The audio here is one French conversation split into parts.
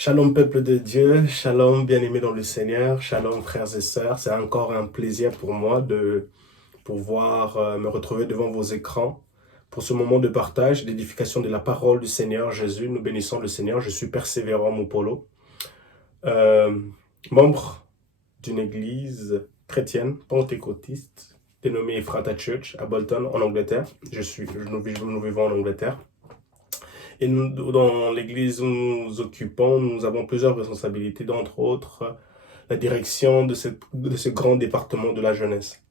Shalom peuple de Dieu, shalom bien-aimés dans le Seigneur, shalom frères et sœurs. C'est encore un plaisir pour moi de pouvoir me retrouver devant vos écrans pour ce moment de partage, d'édification de la parole du Seigneur Jésus. Nous bénissons le Seigneur. Je suis Persévérant Mopolo, euh, membre d'une église chrétienne pentecôtiste dénommée Ephrata Church à Bolton en Angleterre. Nous vivons en Angleterre. Et nous, dans l'église où nous nous occupons, nous avons plusieurs responsabilités, d'entre autres la direction de ce grand département de la jeunesse.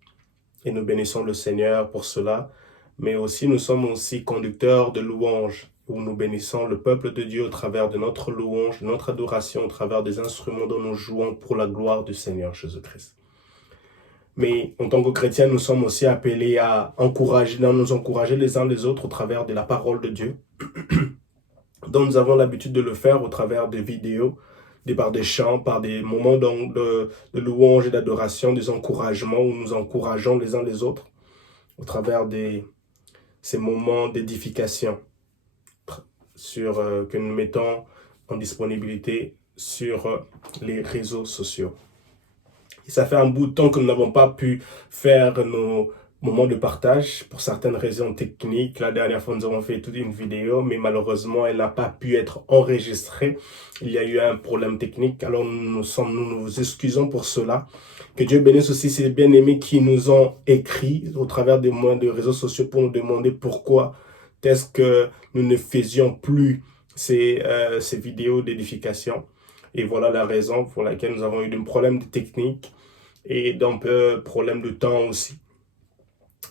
Et nous bénissons le Seigneur pour cela, mais aussi nous sommes aussi conducteurs de louanges, où nous bénissons le peuple de Dieu au travers de notre louange, de notre adoration, au travers des instruments dont nous jouons pour la gloire du Seigneur Jésus-Christ. Mais en tant que chrétiens, nous sommes aussi appelés à nous encourager les uns les autres au travers de la parole de Dieu, dont nous avons l'habitude de le faire au travers des vidéos, par des chants, par des moments de louange et d'adoration, des encouragements où nous encourageons les uns les autres au travers de ces moments d'édification que nous mettons en disponibilité sur les réseaux sociaux. Et ça fait un bout de temps que nous n'avons pas pu faire nos moments de partage pour certaines raisons techniques. La dernière fois, nous avons fait toute une vidéo, mais malheureusement, elle n'a pas pu être enregistrée. Il y a eu un problème technique, alors nous nous excusons pour cela. Que Dieu bénisse aussi ces bien-aimés qui nous ont écrit au travers des moyens de réseaux sociaux pour nous demander pourquoi est-ce que nous ne faisions plus ces vidéos d'édification. Et voilà la raison pour laquelle nous avons eu des problèmes de technique et d'un peu problème de temps aussi.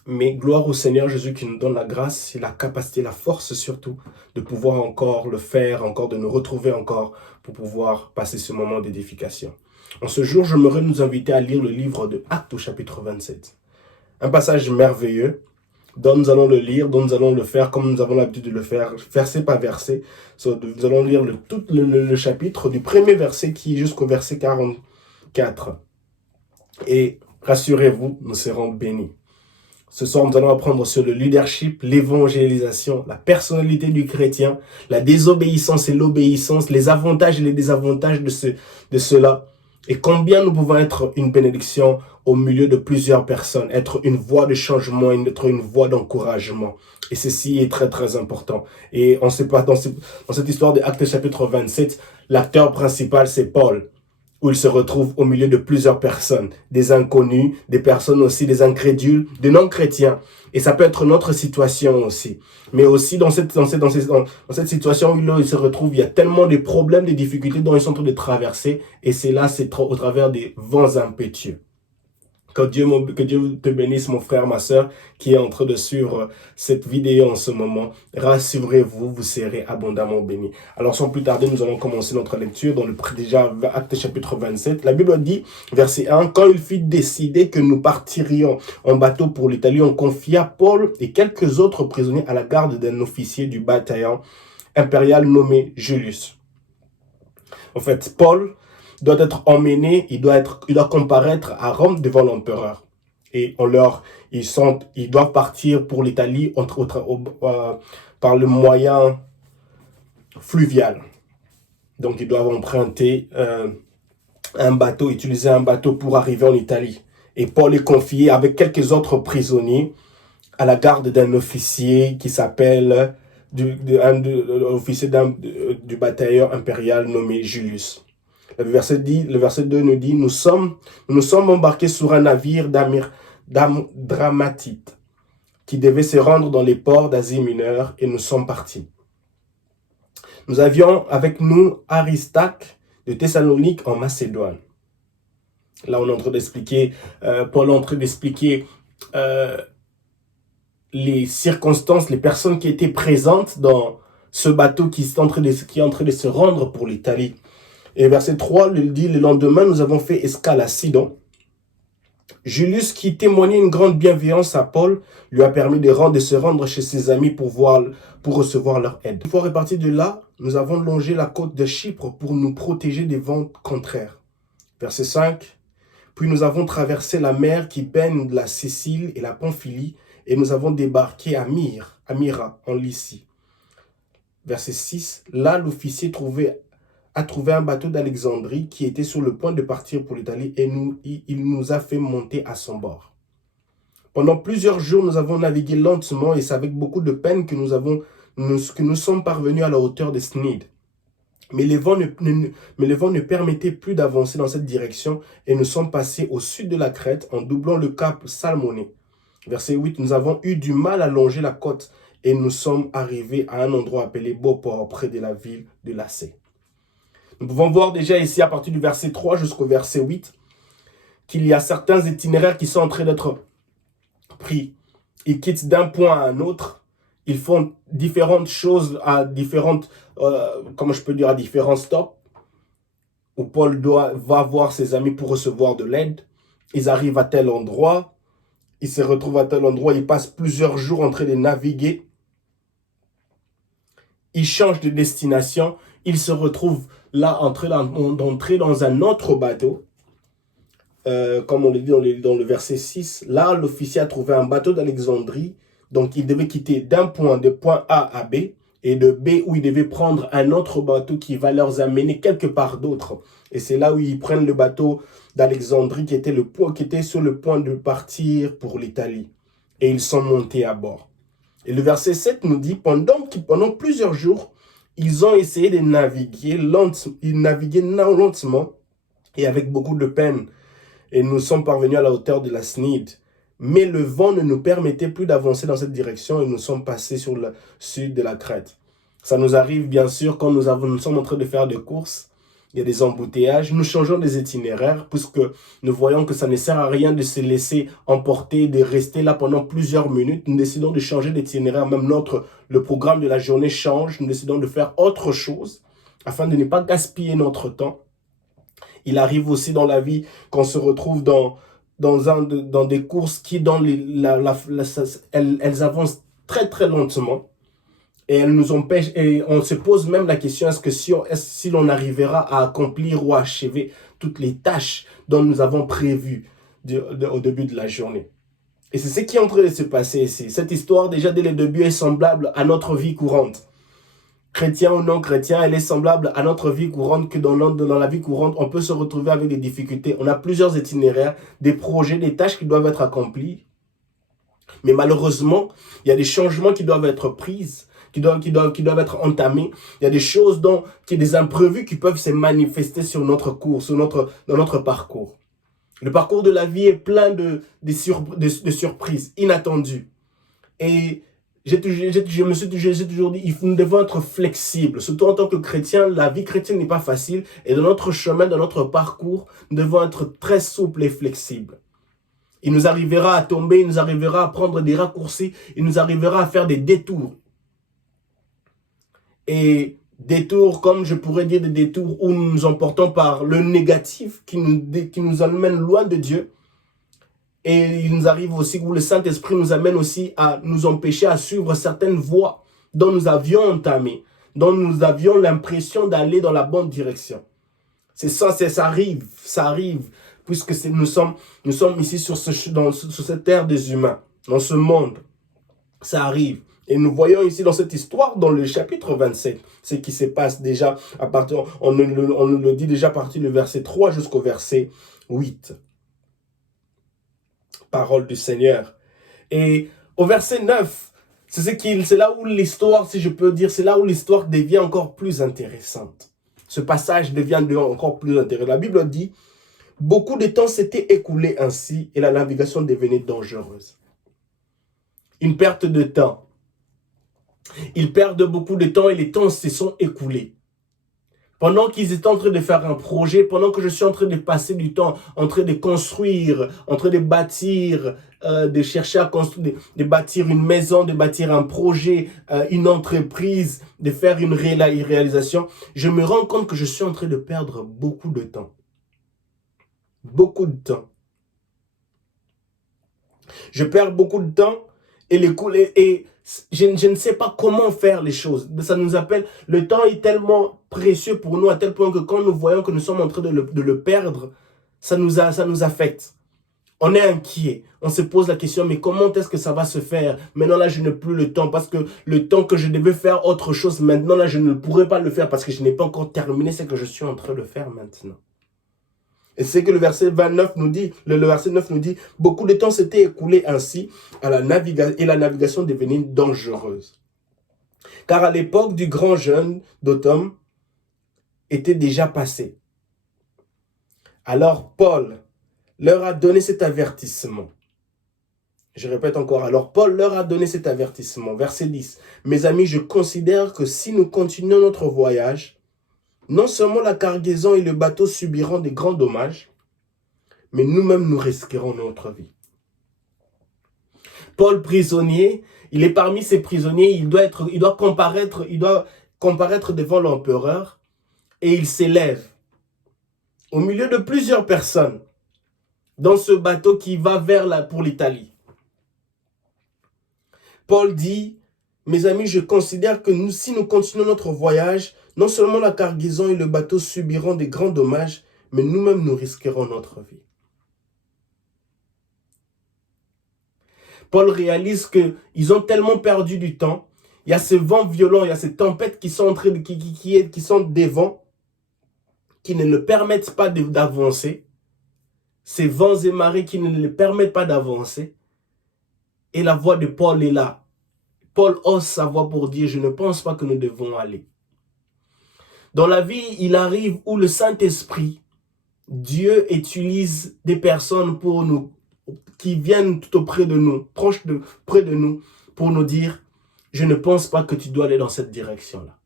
Mais gloire au Seigneur Jésus qui nous donne la grâce et la capacité, la force surtout, de pouvoir encore le faire, encore de nous retrouver encore pour pouvoir passer ce moment d'édification. En ce jour, j'aimerais nous inviter à lire le livre de Actes au chapitre 27. Un passage merveilleux dont nous allons le lire, dont nous allons le faire comme nous avons l'habitude de le faire, verset par verset. Nous allons lire tout le chapitre du premier verset qui est jusqu'au verset 44. Et rassurez-vous, nous serons bénis. Ce soir, nous allons apprendre sur le leadership, l'évangélisation, la personnalité du chrétien, la désobéissance et l'obéissance, les avantages et les désavantages de cela, et combien nous pouvons être une bénédiction au milieu de plusieurs personnes, être une voie de changement, être une voie d'encouragement. Et ceci est très très important. Et on sait pas, dans cette histoire de Actes chapitre 27, l'acteur principal c'est Paul, où il se retrouve au milieu de plusieurs personnes, des inconnus, des personnes aussi, des incrédules, des non-chrétiens. Et ça peut être notre situation aussi. Mais aussi dans cette situation où il se retrouve, il y a tellement de problèmes, de difficultés dont ils sont en train de traverser. Et c'est au travers des vents impétueux. Que Dieu te bénisse, mon frère, ma soeur, qui est en train de suivre cette vidéo en ce moment. Rassurez-vous, vous serez abondamment bénis. Alors, sans plus tarder, nous allons commencer notre lecture dans déjà Actes chapitre 27. La Bible dit, verset 1, « Quand il fut décidé que nous partirions en bateau pour l'Italie, on confia Paul et quelques autres prisonniers à la garde d'un officier du bataillon impérial nommé Julius. » En fait, Paul doit être emmené, il doit comparaître à Rome devant l'empereur. Et ils doivent partir pour l'Italie par le moyen fluvial. Donc, ils doivent emprunter utiliser un bateau pour arriver en Italie. Et Paul est confié avec quelques autres prisonniers à la garde d'un officier qui s'appelle l'officier du bataillon impérial nommé Julius. Le verset 2 nous dit, nous sommes embarqués sur un navire d'Adramatite qui devait se rendre dans les ports d'Asie mineure et nous sommes partis. Nous avions avec nous Aristarque de Thessalonique en Macédoine. Là, on est en train d'expliquer, Paul est en train d'expliquer les circonstances, les personnes qui étaient présentes dans ce bateau qui est en train de se rendre pour l'Italie. Et verset 3 il dit, le lendemain, nous avons fait escale à Sidon. Julius, qui témoignait une grande bienveillance à Paul, lui a permis de se rendre chez ses amis pour recevoir leur aide. Une fois répartis de là, nous avons longé la côte de Chypre pour nous protéger des vents contraires. Verset 5, puis nous avons traversé la mer qui baigne la Sicile et la Pamphylie, et nous avons débarqué à Myra, en Lycie. Verset 6, là l'officier a trouvé un bateau d'Alexandrie qui était sur le point de partir pour l'Italie et il nous a fait monter à son bord. Pendant plusieurs jours, nous avons navigué lentement et c'est avec beaucoup de peine que nous sommes parvenus à la hauteur de Snid. Mais les vents ne permettaient plus d'avancer dans cette direction et nous sommes passés au sud de la Crète en doublant le cap Salmoné. Verset 8, nous avons eu du mal à longer la côte et nous sommes arrivés à un endroit appelé Beauport, près de la ville de Lacée. Nous pouvons voir déjà ici, à partir du verset 3 jusqu'au verset 8, qu'il y a certains itinéraires qui sont en train d'être pris. Ils quittent d'un point à un autre. Ils font différentes choses à différentes, à différents stops, où Paul va voir ses amis pour recevoir de l'aide. Ils arrivent à tel endroit, ils se retrouvent à tel endroit, ils passent plusieurs jours en train de naviguer. Ils changent de destination, ils se retrouvent là, d'entrer dans un autre bateau. Comme on le dit dans le verset 6, là, l'officier a trouvé un bateau d'Alexandrie. Donc, il devait quitter d'un point, de point A à B, et de B où il devait prendre un autre bateau qui va leur amener quelque part d'autre. Et c'est là où ils prennent le bateau d'Alexandrie qui était sur le point de partir pour l'Italie. Et ils sont montés à bord. Et le verset 7 nous dit, pendant plusieurs jours, ils ont essayé de naviguer lentement et avec beaucoup de peine. Et nous sommes parvenus à la hauteur de la Snid. Mais le vent ne nous permettait plus d'avancer dans cette direction et nous sommes passés sur le sud de la Crète. Ça nous arrive bien sûr quand nous sommes en train de faire des courses. Il y a des embouteillages. Nous changeons des itinéraires puisque nous voyons que ça ne sert à rien de se laisser emporter, de rester là pendant plusieurs minutes. Nous décidons de changer d'itinéraire. Même le programme de la journée change. Nous décidons de faire autre chose afin de ne pas gaspiller notre temps. Il arrive aussi dans la vie qu'on se retrouve dans des courses qui, elles avancent très très lentement et elles nous empêchent. Et on se pose même la question, est-ce que si l'on arrivera à accomplir ou à achever toutes les tâches dont nous avons prévues au début de la journée. Et c'est ce qui est en train de se passer ici. Cette histoire, déjà dès le début, est semblable à notre vie courante. Chrétien ou non chrétien, elle est semblable à notre vie courante, que dans la vie courante, on peut se retrouver avec des difficultés. On a plusieurs itinéraires, des projets, des tâches qui doivent être accomplies. Mais malheureusement, il y a des changements qui doivent être pris, qui doivent être entamés. Il y a des choses des imprévus qui peuvent se manifester sur notre cours, dans notre parcours. Le parcours de la vie est plein de surprises inattendues. Et je me suis toujours dit, nous devons être flexibles. Surtout en tant que chrétien, la vie chrétienne n'est pas facile. Et dans notre chemin, dans notre parcours, nous devons être très souples et flexibles. Il nous arrivera à tomber, il nous arrivera à prendre des raccourcis, il nous arrivera à faire des détours. Et détours, comme je pourrais dire des détours où nous nous emportons par le négatif qui nous emmène loin de Dieu. Et il nous arrive aussi où le Saint-Esprit nous amène aussi à nous empêcher à suivre certaines voies dont nous avions entamé, dont nous avions l'impression d'aller dans la bonne direction. C'est ça, ça arrive, puisque nous sommes ici sur cette terre des humains, dans ce monde. Ça arrive. Et nous voyons ici dans cette histoire, dans le chapitre 27, ce qui se passe déjà, on nous le dit déjà à partir du verset 3 jusqu'au verset 8. Parole du Seigneur. Et au verset 9, c'est là où l'histoire, si je peux dire, c'est là où l'histoire devient encore plus intéressante. Ce passage devient encore plus intéressant. La Bible dit, beaucoup de temps s'était écoulé ainsi et la navigation devenait dangereuse. Une perte de temps. Ils perdent beaucoup de temps et les temps se sont écoulés. Pendant qu'ils étaient en train de faire un projet, pendant que je suis en train de passer du temps, en train de construire, en train de bâtir, de chercher à construire, de bâtir une maison, de bâtir un projet, une entreprise, de faire une réalisation, je me rends compte que je suis en train de perdre beaucoup de temps. Beaucoup de temps. Je perds beaucoup de temps et je ne sais pas comment faire les choses. Ça nous appelle, le temps est tellement précieux pour nous à tel point que quand nous voyons que nous sommes en train de le perdre, ça nous affecte. On est inquiet. On se pose la question, mais comment est-ce que ça va se faire? Maintenant, là, je n'ai plus le temps parce que le temps que je devais faire autre chose, maintenant, là, je ne pourrais pas le faire parce que je n'ai pas encore terminé ce que je suis en train de faire maintenant. Et c'est que le verset 29 nous dit, le verset 9 nous dit, beaucoup de temps s'était écoulé ainsi et la navigation devenait dangereuse. Car à l'époque du grand jeûne d'automne était déjà passé. Alors Paul leur a donné cet avertissement. Je répète encore, alors Paul leur a donné cet avertissement. Verset 10. Mes amis, je considère que si nous continuons notre voyage, non seulement la cargaison et le bateau subiront des grands dommages, mais nous-mêmes nous risquerons notre vie. Paul, prisonnier, il est parmi ces prisonniers, il doit comparaître devant l'empereur et il s'élève au milieu de plusieurs personnes dans ce bateau qui va pour l'Italie. Paul dit, mes amis, je considère que si nous continuons notre voyage, non seulement la cargaison et le bateau subiront des grands dommages, mais nous-mêmes nous risquerons notre vie. Paul réalise qu'ils ont tellement perdu du temps. Il y a ce vent violent, il y a ces tempêtes qui sont qui sont des vents qui ne le permettent pas d'avancer. Ces vents et marées qui ne le permettent pas d'avancer. Et la voix de Paul est là. Paul ose sa voix pour dire, je ne pense pas que nous devons aller. Dans la vie, il arrive où le Saint-Esprit, Dieu utilise des personnes pour nous, qui viennent tout auprès de nous, près de nous, pour nous dire, je ne pense pas que tu dois aller dans cette direction-là.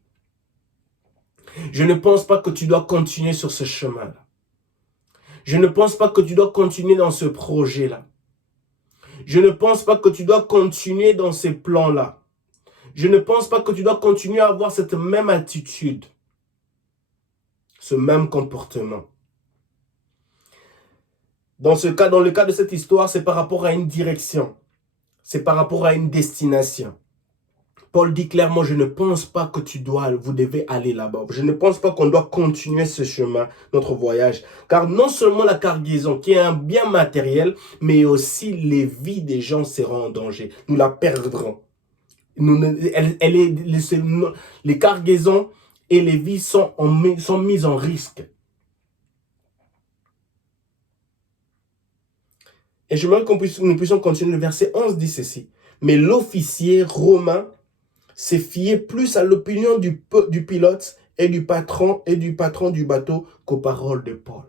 Je ne pense pas que tu dois continuer sur ce chemin-là. Je ne pense pas que tu dois continuer dans ce projet-là. Je ne pense pas que tu dois continuer dans ces plans-là. Je ne pense pas que tu dois continuer à avoir cette même attitude, ce même comportement. Dans le cas de cette histoire, c'est par rapport à une direction. C'est par rapport à une destination. Paul dit clairement, je ne pense pas que vous devez aller là-bas. Je ne pense pas qu'on doit continuer ce chemin, notre voyage. Car non seulement la cargaison, qui est un bien matériel, mais aussi les vies des gens seront en danger. Nous la perdrons. Les cargaisons et les vies sont mises en risque. Et j'aimerais que nous puissions continuer. Le verset 11 dit ceci. Mais l'officier romain s'est fié plus à l'opinion du pilote et du patron du bateau qu'aux paroles de Paul.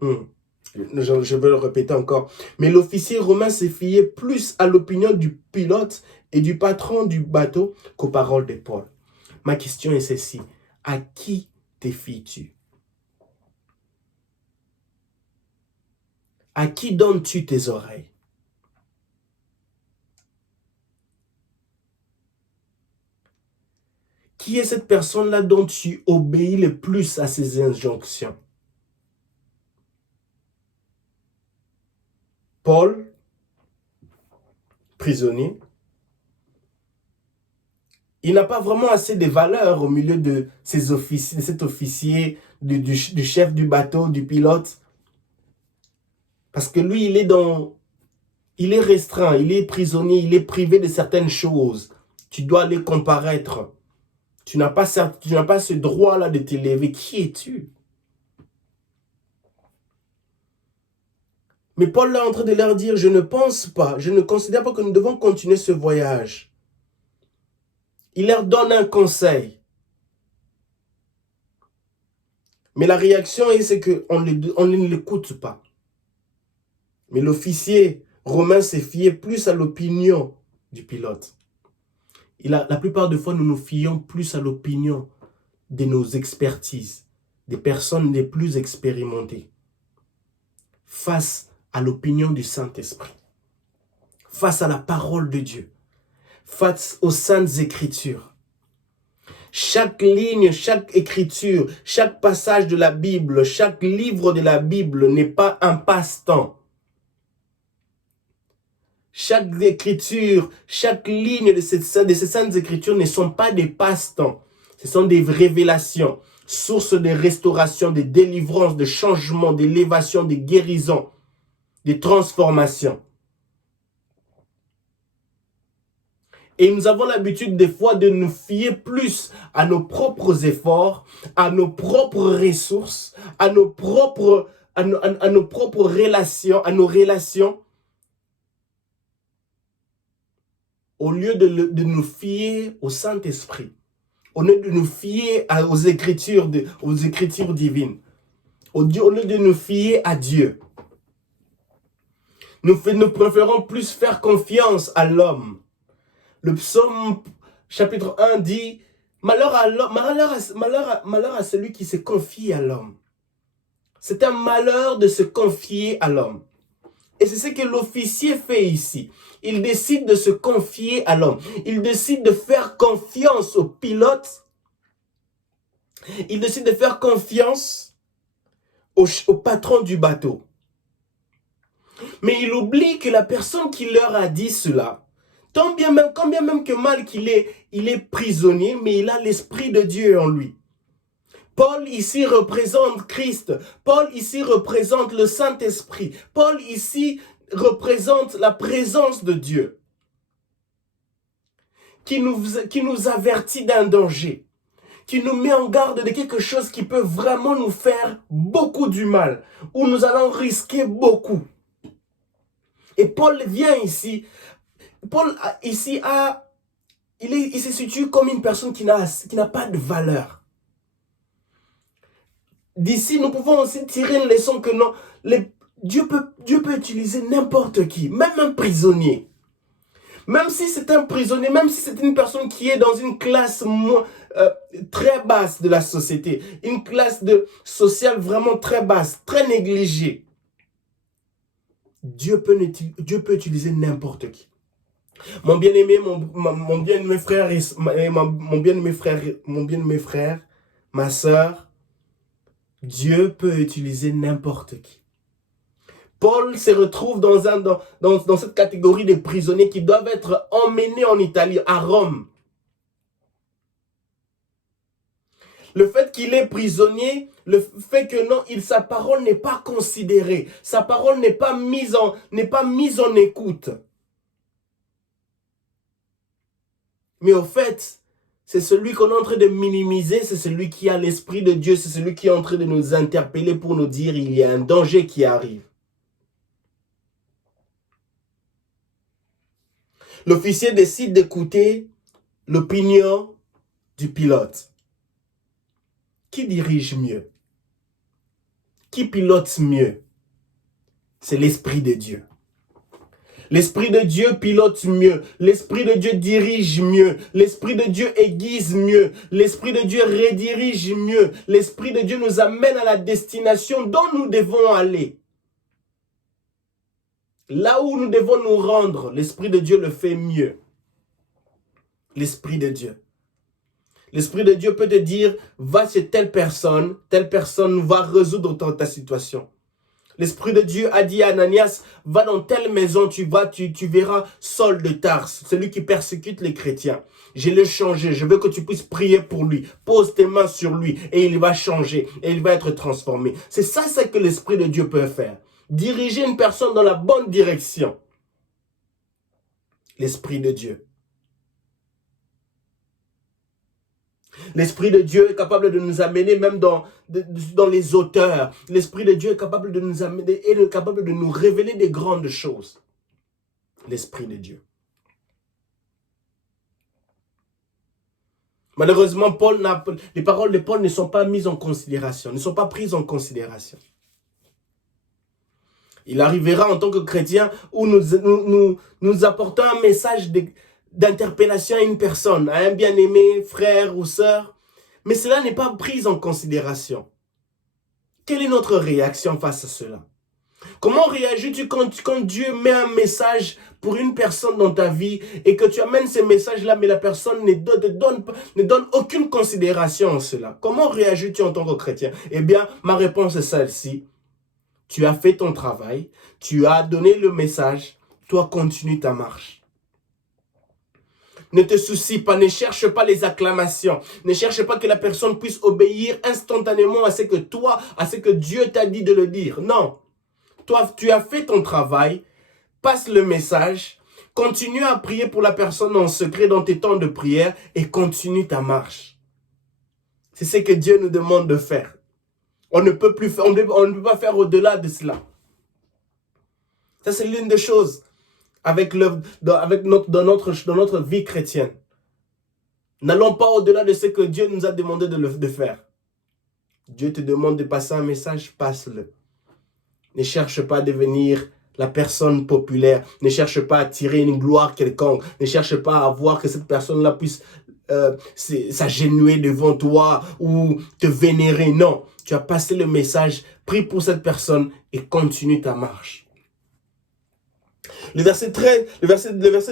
Je vais le répéter encore. Mais l'officier romain s'est fié plus à l'opinion du pilote et du patron du bateau qu'aux paroles de Paul. Ma question est celle-ci. À qui te fies-tu? À qui donnes-tu tes oreilles? Qui est cette personne-là dont tu obéis le plus à ses injonctions? Paul, prisonnier, il n'a pas vraiment assez de valeur au milieu de cet officier, du chef du bateau, du pilote. Parce que lui, il est restreint, il est prisonnier, il est privé de certaines choses. Tu dois aller comparaître. Tu n'as pas ce droit-là de t'élever. Qui es-tu? Mais Paul est en train de leur dire, je ne pense pas, je ne considère pas que nous devons continuer ce voyage. Il leur donne un conseil. Mais la réaction c'est qu'on ne l'écoute pas. Mais l'officier romain s'est fié plus à l'opinion du pilote. La plupart des fois, nous nous fions plus à l'opinion de nos expertises, des personnes les plus expérimentées, face à l'opinion du Saint-Esprit, face à la parole de Dieu, face aux saintes écritures. Chaque ligne, chaque écriture, chaque passage de la Bible, chaque livre de la Bible n'est pas un passe-temps. Chaque écriture, chaque ligne de ces saintes écritures ne sont pas des passe-temps. Ce sont des révélations, sources de restauration, de délivrance, de changement, d'élévation, de guérison. des transformations. Et nous avons l'habitude des fois de nous fier plus à nos propres efforts, à nos propres ressources, à nos propres relations, à nos relations, au lieu de nous fier au Saint-Esprit, au lieu de nous fier aux Écritures divines, au lieu de nous fier à Dieu. Nous préférons plus faire confiance à l'homme. Le psaume chapitre 1 dit « Malheur à celui qui se confie à l'homme. » C'est un malheur de se confier à l'homme. Et c'est ce que l'officier fait ici. Il décide de se confier à l'homme. Il décide de faire confiance au pilote. Il décide de faire confiance au patron du bateau. Mais il oublie que la personne qui leur a dit cela, quand bien même que mal qu'il est, il est prisonnier, mais il a l'Esprit de Dieu en lui. Paul ici représente Christ. Paul ici représente le Saint-Esprit. Paul ici représente la présence de Dieu qui nous avertit d'un danger, qui nous met en garde de quelque chose qui peut vraiment nous faire beaucoup du mal, où nous allons risquer beaucoup. Et Paul vient ici, il se situe comme une personne qui n'a pas de valeur. D'ici, nous pouvons aussi tirer une leçon que non, Dieu peut utiliser n'importe qui, même un prisonnier. Même si c'est un prisonnier, même si c'est une personne qui est dans une classe très basse de la société, une classe sociale vraiment très basse, très négligée. Dieu peut utiliser n'importe qui. Mon bien-aimé, mon bien-aimé frère, mon bien-aimé frère, ma sœur, Dieu peut utiliser n'importe qui. Paul se retrouve dans cette catégorie de prisonniers qui doivent être emmenés en Italie, à Rome. Le fait qu'il est prisonnier, le fait que non, sa parole n'est pas considérée, sa parole n'est pas mise en écoute. Mais au fait, c'est celui qu'on est en train de minimiser, c'est celui qui a l'Esprit de Dieu, c'est celui qui est en train de nous interpeller pour nous dire il y a un danger qui arrive. L'officier décide d'écouter l'opinion du pilote. Qui dirige mieux? Qui pilote mieux? C'est l'Esprit de Dieu. L'Esprit de Dieu pilote mieux. L'Esprit de Dieu dirige mieux. L'Esprit de Dieu aiguise mieux. L'Esprit de Dieu redirige mieux. L'Esprit de Dieu nous amène à la destination dont nous devons aller. Là où nous devons nous rendre, l'Esprit de Dieu le fait mieux. L'Esprit de Dieu. L'Esprit de Dieu peut te dire, va chez telle personne va résoudre ta situation. L'Esprit de Dieu a dit à Ananias, va dans telle maison, tu verras Saul de Tarse, celui qui persécute les chrétiens. Je l'ai changé, je veux que tu puisses prier pour lui. Pose tes mains sur lui et il va changer et il va être transformé. C'est ça que l'Esprit de Dieu peut faire. Diriger une personne dans la bonne direction. L'Esprit de Dieu. L'Esprit de Dieu est capable de nous amener même dans les hauteurs. L'Esprit de Dieu est capable de nous amener et est capable de nous révéler des grandes choses. L'Esprit de Dieu. Malheureusement, les paroles de Paul ne sont pas mises en considération, ne sont pas prises en considération. Il arrivera en tant que chrétien où nous apportons un message d'interpellation à une personne, à un bien-aimé, frère ou sœur, mais cela n'est pas pris en considération. Quelle est notre réaction face à cela? Comment réagis-tu quand Dieu met un message pour une personne dans ta vie et que tu amènes ce message-là, mais la personne ne donne aucune considération à cela? Comment réagis-tu en tant que chrétien? Eh bien, ma réponse est celle-ci. Tu as fait ton travail, tu as donné le message, toi continue ta marche. Ne te soucie pas, ne cherche pas les acclamations. Ne cherche pas que la personne puisse obéir instantanément à ce que Dieu t'a dit de le dire. Non. Toi, tu as fait ton travail, passe le message, continue à prier pour la personne en secret dans tes temps de prière et continue ta marche. C'est ce que Dieu nous demande de faire. On ne peut plus faire, on ne peut pas faire au-delà de cela. Ça, c'est l'une des choses dans notre vie chrétienne. N'allons pas au-delà de ce que Dieu nous a demandé de faire. Dieu te demande de passer un message, passe-le. Ne cherche pas à devenir la personne populaire. Ne cherche pas à tirer une gloire quelconque. Ne cherche pas à voir que cette personne-là puisse s'agenouiller devant toi ou te vénérer. Non, tu as passé le message, prie pour cette personne et continue ta marche. Le verset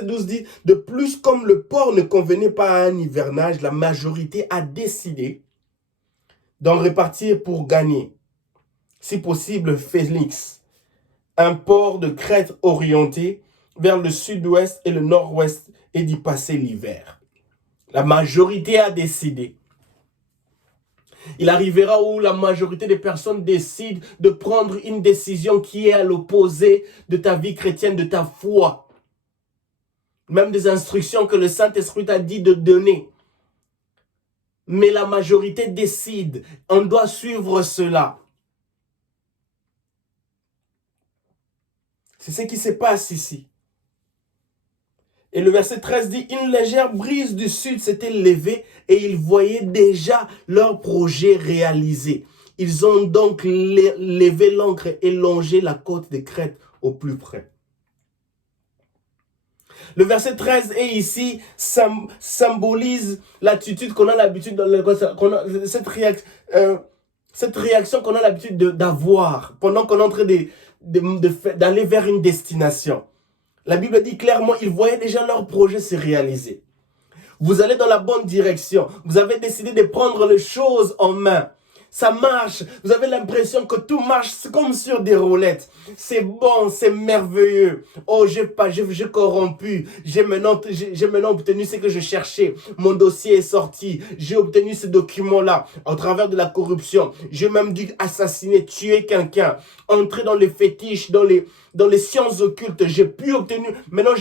12 dit, « De plus, comme le porc ne convenait pas à un hivernage, la majorité a décidé d'en répartir pour gagner. Si possible, Félix, un port de Crète orienté vers le sud-ouest et le nord-ouest et d'y passer l'hiver. » La majorité a décidé. Il arrivera où la majorité des personnes décident de prendre une décision qui est à l'opposé de ta vie chrétienne, de ta foi. Même des instructions que le Saint-Esprit t'a dit de donner. Mais la majorité décide. On doit suivre cela. C'est ce qui se passe ici. Et le verset 13 dit, « Une légère brise du sud s'était levée et ils voyaient déjà leur projet réalisé. Ils ont donc levé l'ancre et longé la côte de Crète au plus près. » Le verset 13 est ici, symbolise l'attitude qu'on a l'habitude, cette réaction qu'on a l'habitude d'avoir pendant qu'on est en train d'aller vers une destination. La Bible dit clairement, ils voyaient déjà leur projet se réaliser. Vous allez dans la bonne direction. Vous avez décidé de prendre les choses en main. Ça marche. Vous avez l'impression que tout marche comme sur des roulettes. C'est bon, c'est merveilleux. Oh, j'ai corrompu. J'ai maintenant obtenu ce que je cherchais. Mon dossier est sorti. J'ai obtenu ce document-là au travers de la corruption. J'ai même dû assassiner, tuer quelqu'un. Entrer dans les fétiches, dans les sciences occultes. J'ai pu obtenir. Maintenant,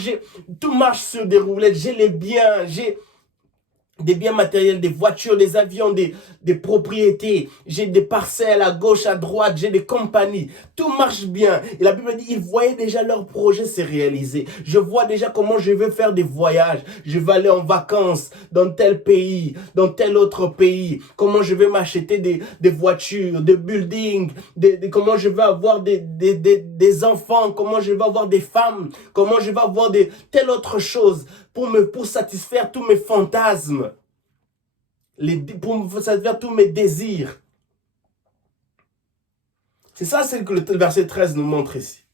tout marche sur des roulettes. J'ai les biens. J'ai des biens matériels, des voitures, des avions, des propriétés. J'ai des parcelles à gauche, à droite. J'ai des compagnies. Tout marche bien. Et la Bible dit, ils voyaient déjà leur projet se réaliser. Je vois déjà comment je vais faire des voyages. Je vais aller en vacances dans tel pays, dans tel autre pays. Comment je vais m'acheter des voitures, des buildings. Comment je vais avoir des enfants. Comment je vais avoir des femmes. Comment je vais avoir telle autre chose pour satisfaire tous mes fantasmes. Pour satisfaire tous mes désirs. C'est ça ce que le verset 13 nous montre ici.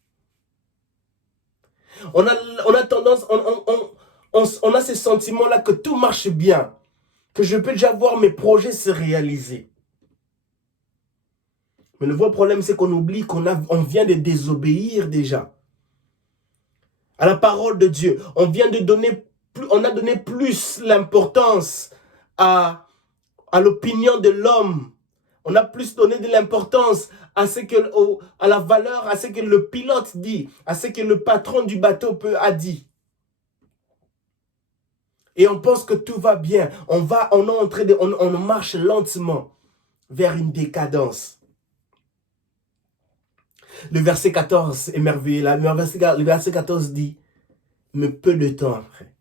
On a tendance, on a ce sentiment-là que tout marche bien. Que je peux déjà voir mes projets se réaliser. Mais le vrai problème, c'est qu'on oublie on vient de désobéir déjà à la parole de Dieu. On a donné plus l'importance à l'opinion de l'homme. On a plus donné de l'importance à la valeur, à ce que le pilote dit, à ce que le patron du bateau a dit. Et on pense que tout va bien. On marche lentement vers une décadence. Le verset 14 est merveilleux. Le verset 14 dit, mais peu de temps après,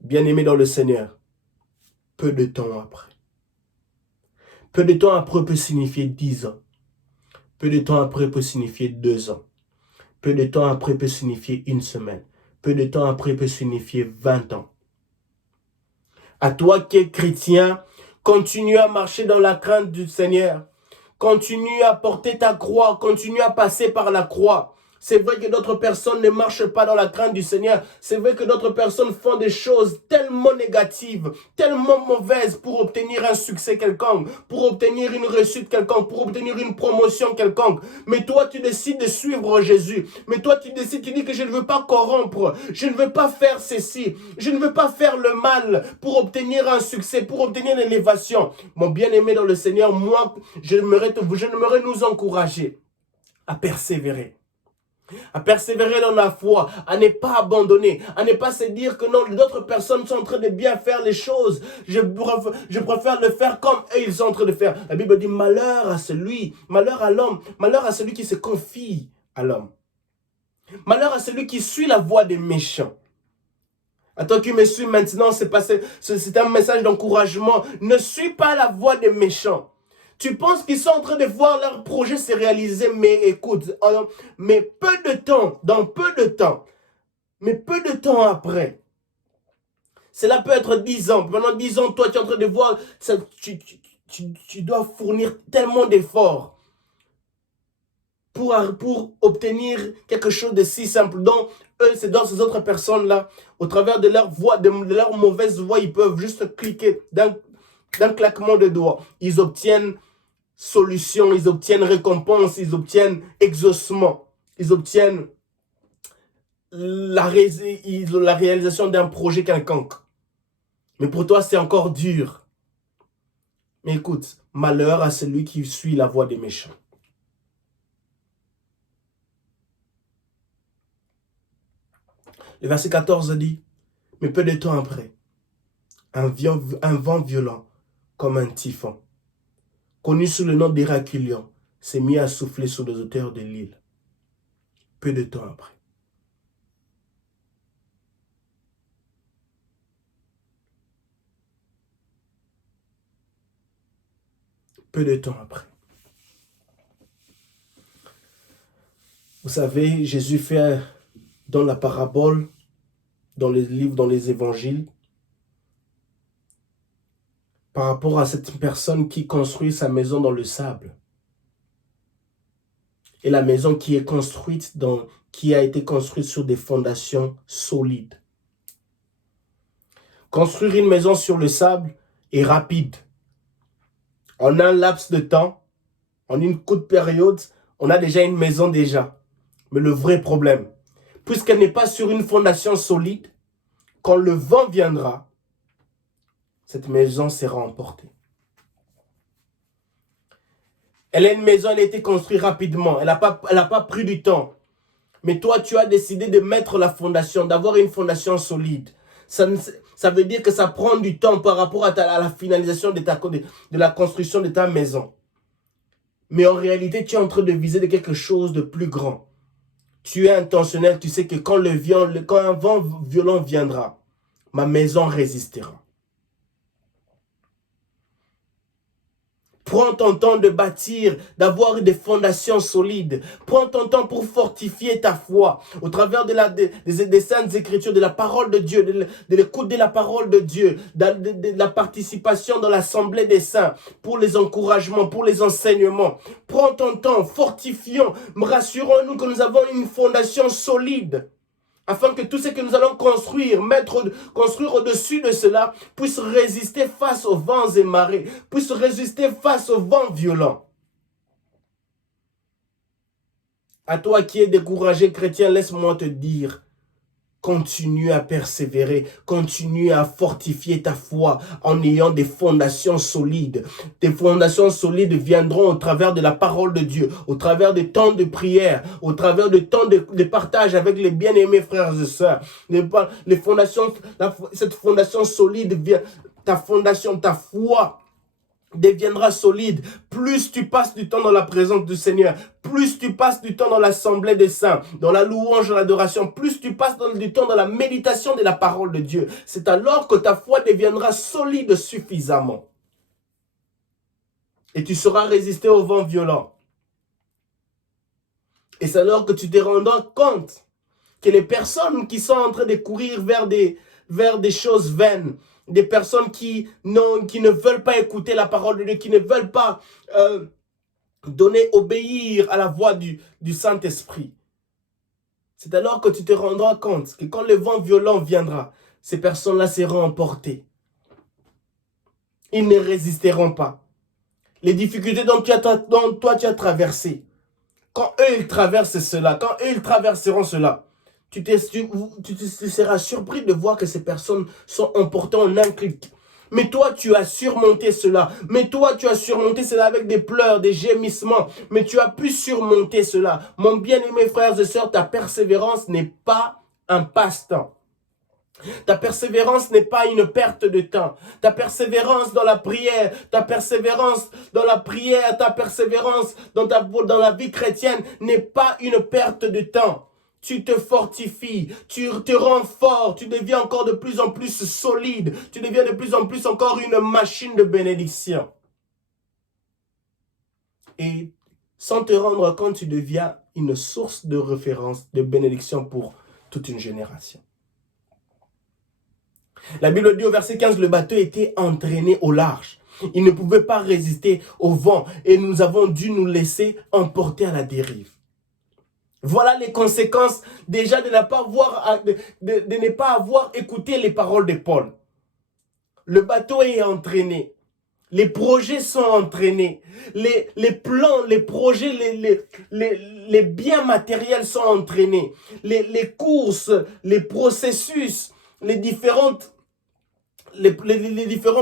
bien-aimé dans le Seigneur, peu de temps après. Peu de temps après peut signifier 10 ans. Peu de temps après peut signifier 2 ans. Peu de temps après peut signifier 1 semaine. Peu de temps après peut signifier 20 ans. À toi qui es chrétien, continue à marcher dans la crainte du Seigneur. Continue à porter ta croix. Continue à passer par la croix. C'est vrai que d'autres personnes ne marchent pas dans la crainte du Seigneur. C'est vrai que d'autres personnes font des choses tellement négatives, tellement mauvaises pour obtenir un succès quelconque, pour obtenir une réussite quelconque, pour obtenir une promotion quelconque. Mais toi, tu décides de suivre Jésus. Mais toi, tu dis que je ne veux pas corrompre. Je ne veux pas faire ceci. Je ne veux pas faire le mal pour obtenir un succès, pour obtenir l'élévation. Mon bien-aimé dans le Seigneur, moi, j'aimerais nous encourager à persévérer. À persévérer dans la foi, à ne pas abandonner, à ne pas se dire que non, d'autres personnes sont en train de bien faire les choses. Je préfère le faire comme eux, ils sont en train de faire. La Bible dit malheur à celui, malheur à l'homme, malheur à celui qui se confie à l'homme. Malheur à celui qui suit la voie des méchants. À toi qui me suis maintenant, c'est un message d'encouragement. Ne suis pas la voie des méchants. Tu penses qu'ils sont en train de voir leur projet se réaliser, mais écoute, mais peu de temps, dans peu de temps, mais peu de temps après, cela peut être 10 ans. Pendant 10 ans, toi, tu es en train de voir, ça, tu dois fournir tellement d'efforts pour obtenir quelque chose de si simple. Donc, eux, c'est dans ces autres personnes-là, au travers de leur voix, de leur mauvaise voix, ils peuvent juste cliquer d'un claquement de doigts. Ils obtiennent solution, ils obtiennent récompense, ils obtiennent exaucement, ils obtiennent la réalisation d'un projet quelconque. Mais pour toi, c'est encore dur. Mais écoute, malheur à celui qui suit la voie des méchants. Le verset 14 dit, mais peu de temps après, un vent violent, comme un typhon, connu sous le nom d'Héraculion, s'est mis à souffler sur les hauteurs de l'île. Peu de temps après. Peu de temps après. Vous savez, Jésus fait dans la parabole, dans les livres, dans les évangiles, par rapport à cette personne qui construit sa maison dans le sable. Et la maison qui est construite, qui a été construite sur des fondations solides. Construire une maison sur le sable est rapide. En un laps de temps, en une courte période, on a déjà une maison déjà. Mais le vrai problème, puisqu'elle n'est pas sur une fondation solide, quand le vent viendra, cette maison sera emportée. Elle est une maison, elle a été construite rapidement, elle n'a pas pris du temps. Mais toi, tu as décidé de mettre la fondation, d'avoir une fondation solide. Ça veut dire que ça prend du temps par rapport à la finalisation de la construction de ta maison. Mais en réalité, tu es en train de viser de quelque chose de plus grand. Tu es intentionnel, tu sais que quand un vent violent viendra, ma maison résistera. Prends ton temps de bâtir, d'avoir des fondations solides. Prends ton temps pour fortifier ta foi au travers des saintes écritures, de la parole de Dieu, de l'écoute de la parole de Dieu, de la participation dans l'assemblée des saints, pour les encouragements, pour les enseignements. Prends ton temps, fortifions, rassurons-nous que nous avons une fondation solide. Afin que tout ce que nous allons construire au-dessus de cela, puisse résister face aux vents et marées, puisse résister face aux vents violents. À toi qui es découragé, chrétien, laisse-moi te dire, continue à persévérer, continue à fortifier ta foi en ayant des fondations solides. Tes fondations solides viendront au travers de la parole de Dieu, au travers des temps de prière, au travers des temps de partage avec les bien-aimés frères et sœurs. Les fondations, cette fondation solide vient, ta foi deviendra solide. Plus tu passes du temps dans la présence du Seigneur, plus tu passes du temps dans l'assemblée des saints, dans la louange, dans l'adoration, plus tu passes du temps dans la méditation de la parole de Dieu. C'est alors que ta foi deviendra solide suffisamment. Et tu sauras résister au vent violent. Et c'est alors que tu te rendras compte que les personnes qui sont en train de courir vers des choses vaines, des personnes qui ne veulent pas écouter la parole de Dieu, qui ne veulent pas obéir à la voix du Saint-Esprit. C'est alors que tu te rendras compte que quand le vent violent viendra, ces personnes-là seront emportées. Ils ne résisteront pas. Les difficultés dont toi tu as traversé, quand eux ils traversent cela, quand eux ils traverseront cela, tu seras surpris de voir que ces personnes sont emportées en un clic. Mais toi, tu as surmonté cela. Mais toi, tu as surmonté cela avec des pleurs, des gémissements. Mais tu as pu surmonter cela. Mon bien-aimé frères et sœurs, ta persévérance n'est pas un passe-temps. Ta persévérance n'est pas une perte de temps. Ta persévérance dans la prière, ta persévérance dans la prière, ta persévérance dans la vie chrétienne n'est pas une perte de temps. Tu te fortifies, tu te rends fort, tu deviens encore de plus en plus solide, tu deviens de plus en plus encore une machine de bénédiction. Et sans te rendre compte, tu deviens une source de référence, de bénédiction pour toute une génération. La Bible dit au verset 15, le bateau était entraîné au large. Il ne pouvait pas résister au vent et nous avons dû nous laisser emporter à la dérive. Voilà les conséquences déjà de ne pas avoir écouté les paroles de Paul. Le bateau est entraîné. Les projets sont entraînés. Les plans, les projets, les biens matériels sont entraînés. Les courses, les processus, les différentes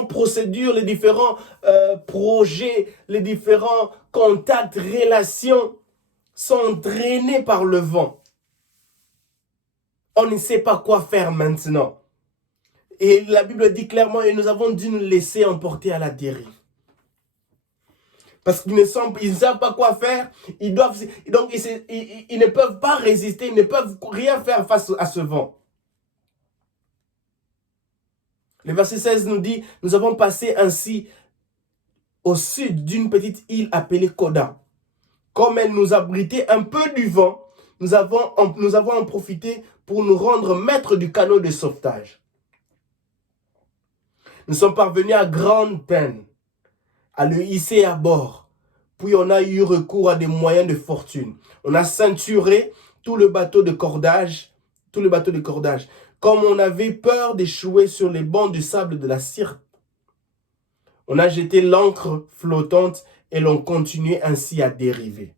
procédures, les différents projets, les différents contacts, relations sont entraînés par le vent. On ne sait pas quoi faire maintenant. Et la Bible dit clairement, et nous avons dû nous laisser emporter à la dérive. Parce qu'ils ne savent pas quoi faire, ils ne peuvent pas résister, ils ne peuvent rien faire face à ce vent. Le verset 16 nous dit, nous avons passé ainsi au sud d'une petite île appelée Koda. Comme elle nous abritait un peu du vent, nous avons en profité pour nous rendre maîtres du canot de sauvetage. Nous sommes parvenus à grande peine à le hisser à bord. Puis on a eu recours à des moyens de fortune. On a ceinturé tout le bateau de cordage. Comme on avait peur d'échouer sur les bancs de sable de la Syrte, on a jeté l'ancre flottante et l'on continuait ainsi à dériver.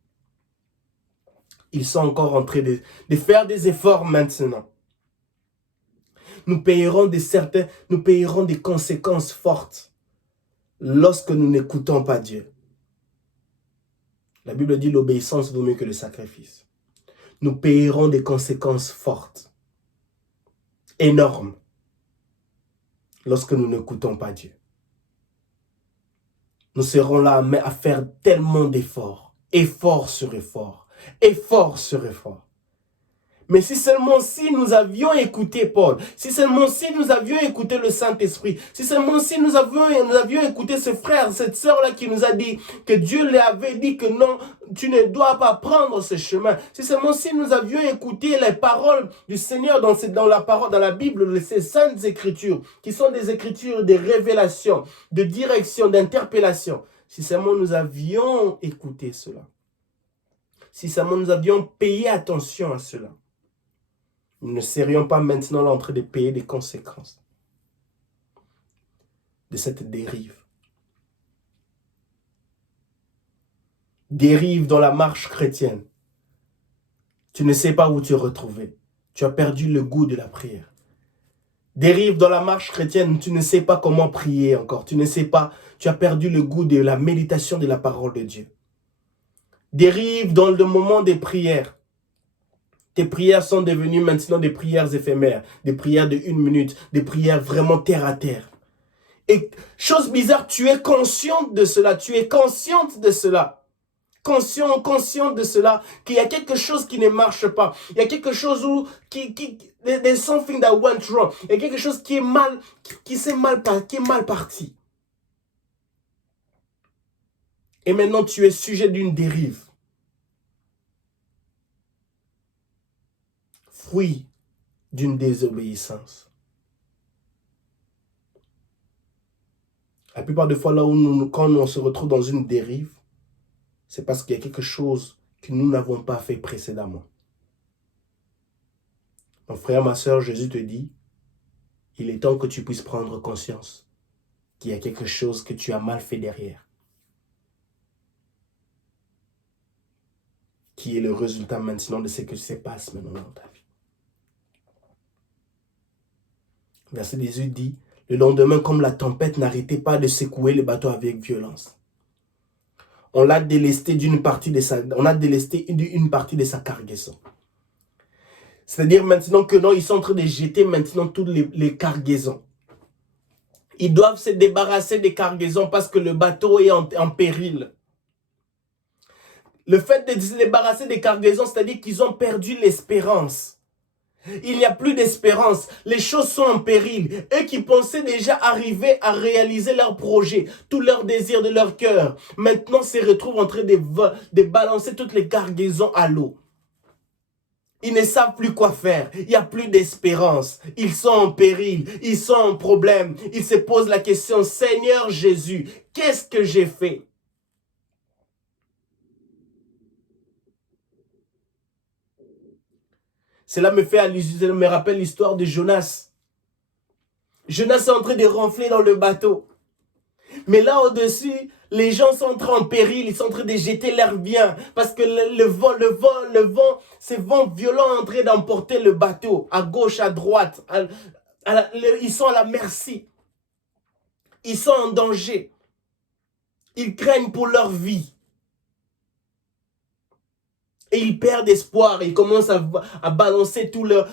Ils sont encore en train de faire des efforts maintenant. Nous payerons des conséquences fortes lorsque nous n'écoutons pas Dieu. La Bible dit l'obéissance vaut mieux que le sacrifice. Nous payerons des conséquences fortes, énormes, lorsque nous n'écoutons pas Dieu. Nous serons là à faire tellement d'efforts, effort sur effort, effort sur effort. Mais si seulement si nous avions écouté Paul, si seulement si nous avions écouté le Saint-Esprit, si seulement si nous avions écouté ce frère, cette sœur-là qui nous a dit que Dieu lui avait dit que non, tu ne dois pas prendre ce chemin. Si seulement si nous avions écouté les paroles du Seigneur dans la Bible, ces saintes écritures, qui sont des écritures de révélation, de direction, d'interpellation. Si seulement nous avions écouté cela. Si seulement nous avions payé attention à cela. Nous ne serions pas maintenant là en train de payer des conséquences de cette dérive. Dérive dans la marche chrétienne. Tu ne sais pas où te retrouver. Tu as perdu le goût de la prière. Dérive dans la marche chrétienne, tu ne sais pas comment prier encore. Tu ne sais pas, tu as perdu le goût de la méditation de la parole de Dieu. Dérive dans le moment des prières. Tes prières sont devenues maintenant des prières éphémères, des prières de 1 minute, des prières vraiment terre à terre. Et chose bizarre, tu es consciente de cela, tu es consciente de cela. Consciente de cela, qu'il y a quelque chose qui ne marche pas. Il y a quelque chose there's something that went wrong. Il y a quelque chose qui est mal parti. Et maintenant, tu es sujet d'une dérive. Fruit d'une désobéissance. La plupart des fois, là où quand on se retrouve dans une dérive, c'est parce qu'il y a quelque chose que nous n'avons pas fait précédemment. Mon frère, ma soeur, Jésus te dit, il est temps que tu puisses prendre conscience qu'il y a quelque chose que tu as mal fait derrière. Qui est le résultat maintenant de ce que se passe maintenant dans ta vie. Verset 18 dit, Le lendemain, comme la tempête n'arrêtait pas de secouer le bateau avec violence, on l'a délesté d'une partie de sa, on a délesté une partie de sa cargaison. C'est-à-dire maintenant que non, ils sont en train de jeter maintenant toutes les cargaisons. Ils doivent se débarrasser des cargaisons parce que le bateau est en péril. Le fait de se débarrasser des cargaisons, c'est-à-dire qu'ils ont perdu l'espérance. Il n'y a plus d'espérance. Les choses sont en péril. Eux qui pensaient déjà arriver à réaliser leur projet, tous leurs désirs de leur cœur, maintenant se retrouvent en train de balancer toutes les cargaisons à l'eau. Ils ne savent plus quoi faire. Il n'y a plus d'espérance. Ils sont en péril. Ils sont en problème. Ils se posent la question, Seigneur Jésus, qu'est-ce que j'ai fait? Cela me rappelle l'histoire de Jonas. Jonas est en train de ronfler dans le bateau. Mais là au-dessus, les gens sont en train en péril, ils sont en train de jeter leurs biens. Parce que le vent, ce vent violent est en train d'emporter le bateau, à gauche, à droite. Ils sont à la merci. Ils sont en danger. Ils craignent pour leur vie. Et ils perdent espoir. Ils commencent à balancer tout leur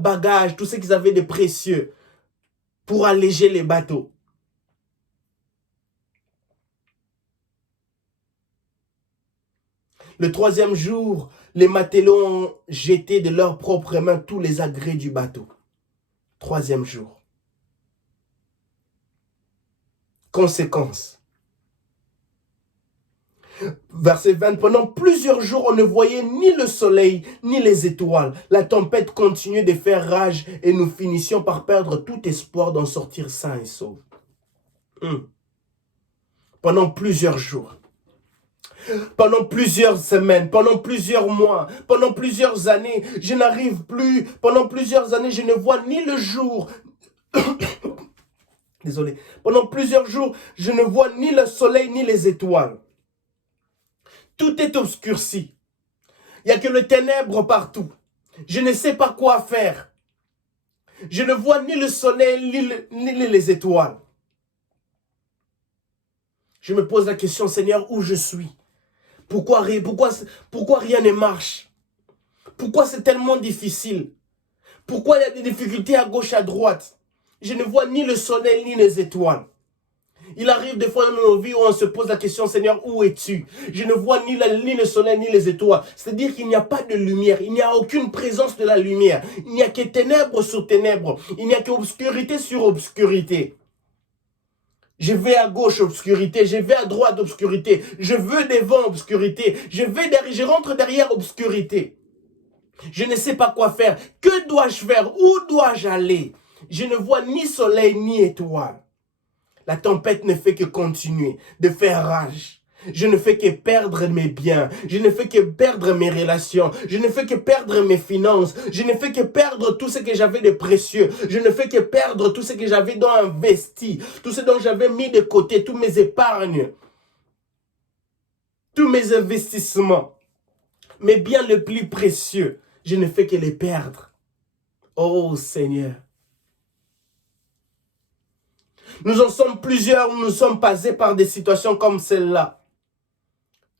bagage, tout ce qu'ils avaient de précieux pour alléger les bateaux. Le troisième jour, les matelots ont jeté de leurs propres mains tous les agrès du bateau. Troisième jour. Conséquence. Verset 20, pendant plusieurs jours, on ne voyait ni le soleil, ni les étoiles. La tempête continuait de faire rage et nous finissions par perdre tout espoir d'en sortir sains et saufs. Pendant plusieurs jours, pendant plusieurs semaines, pendant plusieurs mois, pendant plusieurs années, je n'arrive plus. Pendant plusieurs années, je ne vois ni le jour. Désolé. Pendant plusieurs jours, je ne vois ni le soleil, ni les étoiles. Tout est obscurci. Il n'y a que le ténèbre partout. Je ne sais pas quoi faire. Je ne vois ni le soleil, ni les étoiles. Je me pose la question, Seigneur, où je suis? Pourquoi rien ne marche? Pourquoi c'est tellement difficile? Pourquoi il y a des difficultés à gauche, à droite? Je ne vois ni le soleil, ni les étoiles. Il arrive des fois dans nos vies où on se pose la question, Seigneur, où es-tu? Je ne vois ni le soleil, ni les étoiles. C'est-à-dire qu'il n'y a pas de lumière. Il n'y a aucune présence de la lumière. Il n'y a que ténèbres sur ténèbres. Il n'y a qu'obscurité sur obscurité. Je vais à gauche, obscurité. Je vais à droite, obscurité. Je veux devant, obscurité. Je rentre derrière, obscurité. Je ne sais pas quoi faire. Que dois-je faire? Où dois-je aller? Je ne vois ni soleil, ni étoile. La tempête ne fait que continuer de faire rage. Je ne fais que perdre mes biens. Je ne fais que perdre mes relations. Je ne fais que perdre mes finances. Je ne fais que perdre tout ce que j'avais de précieux. Je ne fais que perdre tout ce que j'avais investi. Tout ce dont j'avais mis de côté. Tous mes épargnes. Tous mes investissements. Mes biens les plus précieux. Je ne fais que les perdre. Oh Seigneur. Nous en sommes plusieurs, nous sommes passés par des situations comme celle-là.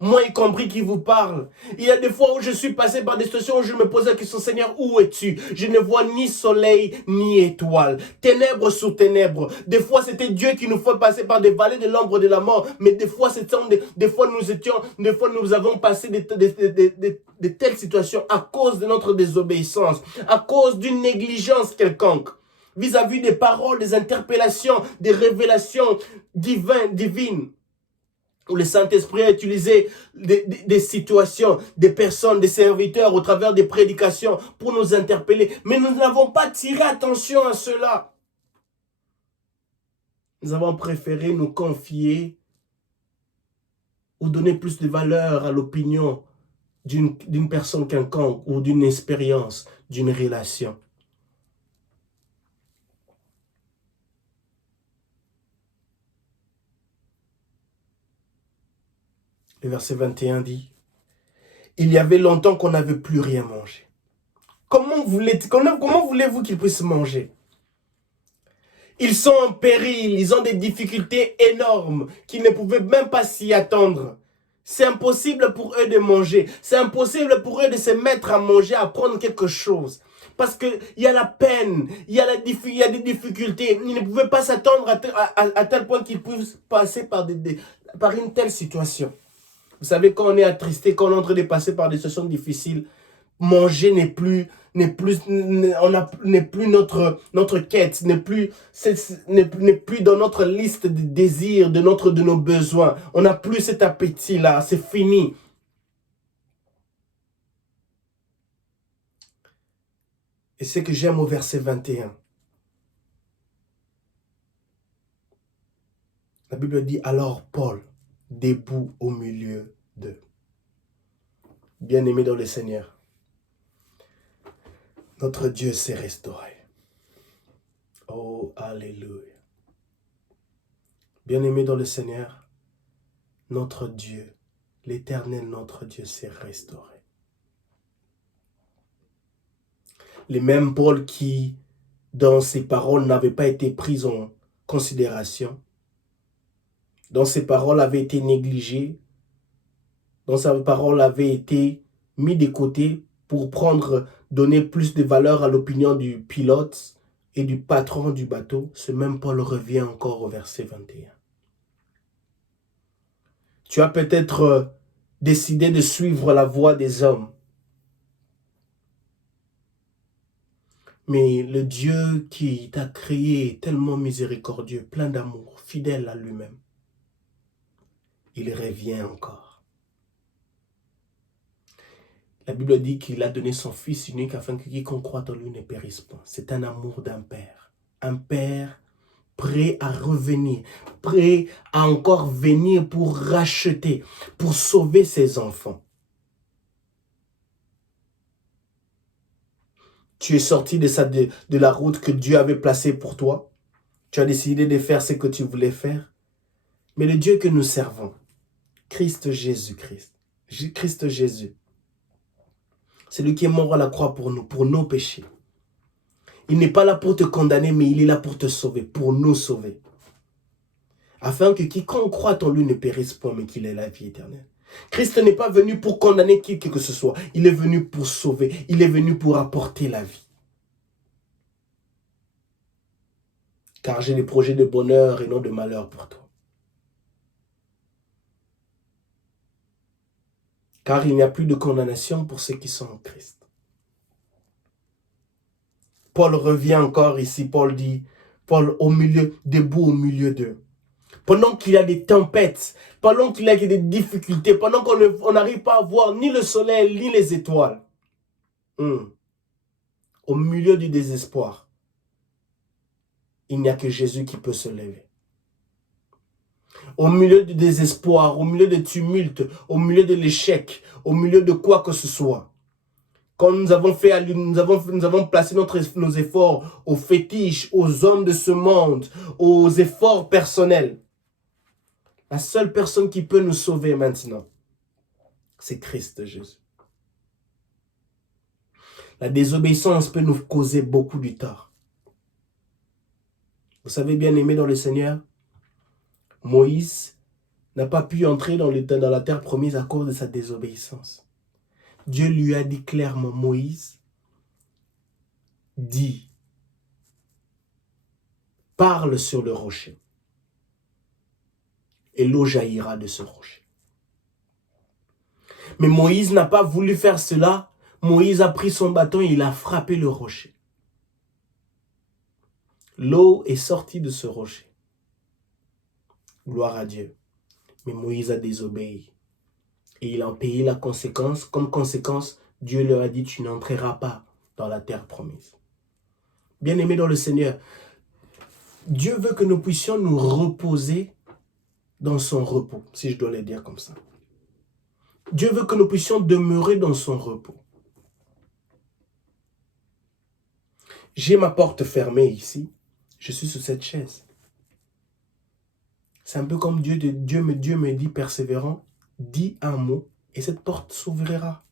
Moi y compris qui vous parle. Il y a des fois où je suis passé par des situations où je me posais la question, Seigneur, où es-tu? Je ne vois ni soleil, ni étoile. Ténèbres sous ténèbres. Des fois, c'était Dieu qui nous fait passer par des vallées de l'ombre de la mort. Mais des fois, nous avons passé de telles situations à cause de notre désobéissance, à cause d'une négligence quelconque. Vis-à-vis des paroles, des interpellations, des révélations divines, où le Saint-Esprit a utilisé des situations, des personnes, des serviteurs au travers des prédications pour nous interpeller. Mais nous n'avons pas tiré attention à cela. Nous avons préféré nous confier ou donner plus de valeur à l'opinion d'une personne quelconque ou d'une expérience, d'une relation. Le verset 21 dit, « Il y avait longtemps qu'on n'avait plus rien mangé. » Comment voulez-vous qu'il puisse manger? Ils sont en péril, ils ont des difficultés énormes qu'ils ne pouvaient même pas s'y attendre. C'est impossible pour eux de manger. C'est impossible pour eux de se mettre à manger, à prendre quelque chose. Parce qu'il y a la peine, il y a des difficultés. Ils ne pouvaient pas s'attendre à tel point qu'ils puissent passer par une telle situation. Vous savez, quand on est attristé, quand on est en train de passer par des situations difficiles, manger n'est plus notre quête, n'est plus dans notre liste de désirs, de nos besoins. On n'a plus cet appétit-là, c'est fini. Et ce que j'aime au verset 21. La Bible dit, alors Paul, debout au milieu d'eux. Bien-aimé dans le Seigneur, notre Dieu s'est restauré. Oh, alléluia. Bien-aimé dans le Seigneur, notre Dieu, l'Éternel, notre Dieu s'est restauré. Les mêmes Paul qui, dans ses paroles, n'avaient pas été prises en considération, dont ses paroles avaient été négligées, dont ses paroles avaient été mises de côté pour donner plus de valeur à l'opinion du pilote et du patron du bateau, ce même Paul revient encore au verset 21. Tu as peut-être décidé de suivre la voie des hommes. Mais le Dieu qui t'a créé est tellement miséricordieux, plein d'amour, fidèle à lui-même. Il revient encore. La Bible dit qu'il a donné son Fils unique afin que quiconque croit en lui ne périsse point. C'est un amour d'un père. Un père prêt à revenir, prêt à encore venir pour racheter, pour sauver ses enfants. Tu es sorti de la route que Dieu avait placée pour toi. Tu as décidé de faire ce que tu voulais faire. Mais le Dieu que nous servons, Christ Jésus-Christ, Christ Jésus, c'est lui qui est mort à la croix pour nous, pour nos péchés. Il n'est pas là pour te condamner, mais il est là pour te sauver, pour nous sauver. Afin que quiconque croit en lui ne périsse point, mais qu'il ait la vie éternelle. Christ n'est pas venu pour condamner qui que ce soit. Il est venu pour sauver. Il est venu pour apporter la vie. Car j'ai des projets de bonheur et non de malheur pour toi. Car il n'y a plus de condamnation pour ceux qui sont en Christ. Paul revient encore ici. Paul dit, Paul debout au milieu d'eux. Pendant qu'il y a des tempêtes, pendant qu'il y a des difficultés, pendant qu'on n'arrive pas à voir ni le soleil, ni les étoiles. Au milieu du désespoir, il n'y a que Jésus qui peut se lever. Au milieu du désespoir, au milieu des tumultes, au milieu de l'échec, au milieu de quoi que ce soit. Quand nous avons placé nos efforts aux fétiches, aux hommes de ce monde, aux efforts personnels. La seule personne qui peut nous sauver maintenant, c'est Christ Jésus. La désobéissance peut nous causer beaucoup de tort. Vous savez, bien aimé dans le Seigneur, Moïse n'a pas pu entrer dans la terre promise à cause de sa désobéissance. Dieu lui a dit clairement, Moïse, dis, parle sur le rocher. Et l'eau jaillira de ce rocher. Mais Moïse n'a pas voulu faire cela. Moïse a pris son bâton et il a frappé le rocher. L'eau est sortie de ce rocher. Gloire à Dieu. Mais Moïse a désobéi. Et il a payé la conséquence. Comme conséquence, Dieu leur a dit, tu n'entreras pas dans la terre promise. Bien-aimés dans le Seigneur, Dieu veut que nous puissions nous reposer dans son repos, si je dois le dire comme ça. Dieu veut que nous puissions demeurer dans son repos. J'ai ma porte fermée ici. Je suis sur cette chaise. C'est un peu comme Dieu me dit, persévérant, dis un mot et cette porte s'ouvrira.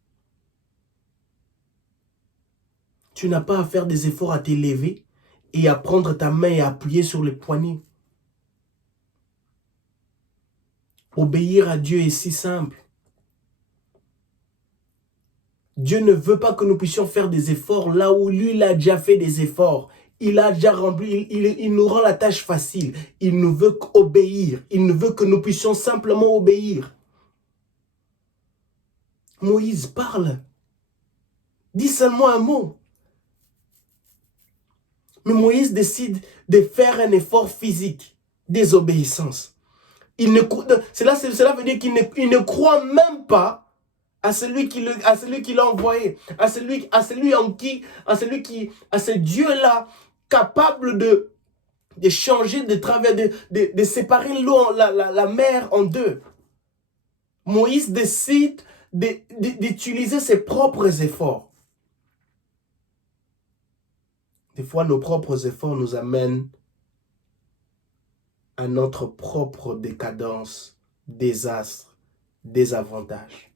Tu n'as pas à faire des efforts à t'élever et à prendre ta main et à appuyer sur le poignet. Obéir à Dieu est si simple. Dieu ne veut pas que nous puissions faire des efforts là où lui, il a déjà fait des efforts. Il a déjà rempli, il nous rend la tâche facile. Il nous veut obéir. Il ne veut que nous puissions simplement obéir. Moïse parle. Dis seulement un mot. Mais Moïse décide de faire un effort physique, désobéissance. Cela veut dire qu'il ne croit même pas à celui qui l'a envoyé, à ce Dieu-là, capable de changer, de séparer la mer en deux. Moïse décide d'utiliser ses propres efforts. Des fois, nos propres efforts nous amènent à notre propre décadence, désastre, désavantage.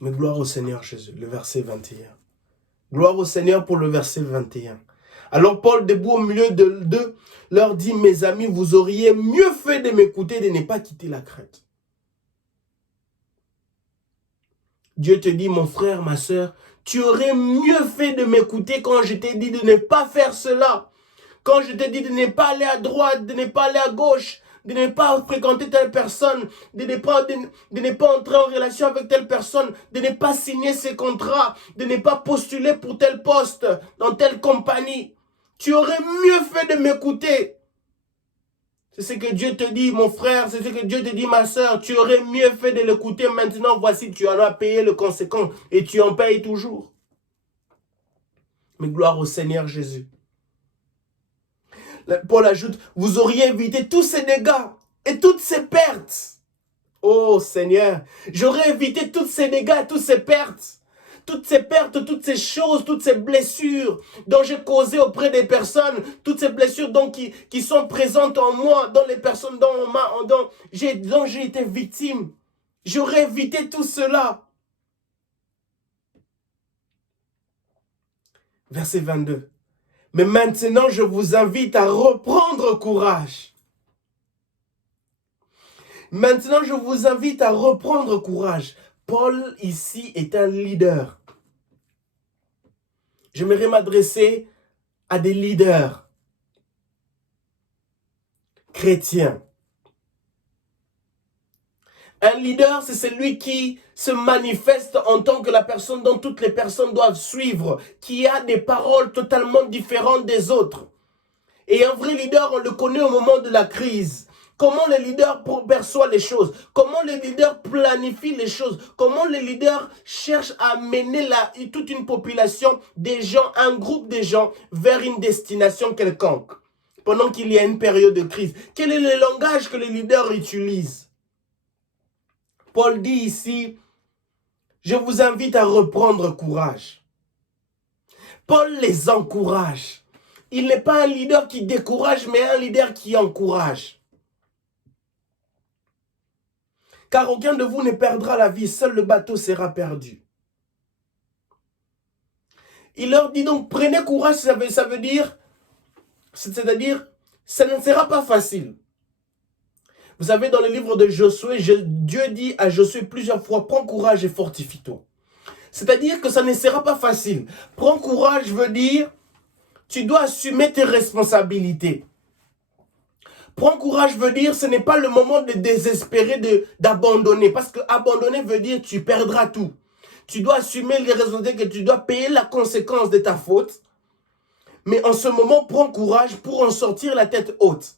Mais gloire au Seigneur Jésus, le verset 21. Gloire au Seigneur pour le verset 21. Alors Paul, debout au milieu d'eux, leur dit, mes amis, vous auriez mieux fait de m'écouter, de ne pas quitter la Crète. Dieu te dit, mon frère, ma soeur, tu aurais mieux fait de m'écouter quand je t'ai dit de ne pas faire cela. Quand je t'ai dit de ne pas aller à droite, de ne pas aller à gauche, de ne pas fréquenter telle personne, de ne pas entrer en relation avec telle personne, de ne pas signer ces contrats, de ne pas postuler pour tel poste dans telle compagnie. Tu aurais mieux fait de m'écouter. C'est ce que Dieu te dit, mon frère, c'est ce que Dieu te dit, ma soeur. Tu aurais mieux fait de l'écouter. Maintenant, voici, tu en as payé le conséquent et tu en payes toujours. Mais gloire au Seigneur Jésus. Paul ajoute, vous auriez évité tous ces dégâts et toutes ces pertes. Oh Seigneur, j'aurais évité tous ces dégâts, toutes ces pertes. Toutes ces pertes, toutes ces choses, toutes ces blessures dont j'ai causé auprès des personnes, toutes ces blessures donc qui sont présentes en moi, dans les personnes dont j'ai été victime. J'aurais évité tout cela. Verset 22. Mais maintenant, je vous invite à reprendre courage. Maintenant, je vous invite à reprendre courage. Paul, ici, est un leader. J'aimerais m'adresser à des leaders chrétiens. Un leader, c'est celui qui se manifeste en tant que la personne dont toutes les personnes doivent suivre, qui a des paroles totalement différentes des autres. Et un vrai leader, on le connaît au moment de la crise. Comment le leader perçoit les choses, comment le leader planifie les choses, comment le leader cherche à mener toute une population, des gens, un groupe de gens vers une destination quelconque, pendant qu'il y a une période de crise. Quel est le langage que le leader utilise? Paul dit ici, je vous invite à reprendre courage. Paul les encourage. Il n'est pas un leader qui décourage, mais un leader qui encourage. Car aucun de vous ne perdra la vie, seul le bateau sera perdu. Il leur dit donc, prenez courage, ça veut dire, c'est-à-dire, ça ne sera pas facile. Vous savez, dans le livre de Josué, Dieu dit à Josué plusieurs fois, prends courage et fortifie-toi. C'est-à-dire que ça ne sera pas facile. Prends courage veut dire, tu dois assumer tes responsabilités. Prends courage veut dire, ce n'est pas le moment de désespérer, d'abandonner. Parce que abandonner veut dire, tu perdras tout. Tu dois assumer les responsabilités, que tu dois payer la conséquence de ta faute. Mais en ce moment, prends courage pour en sortir la tête haute.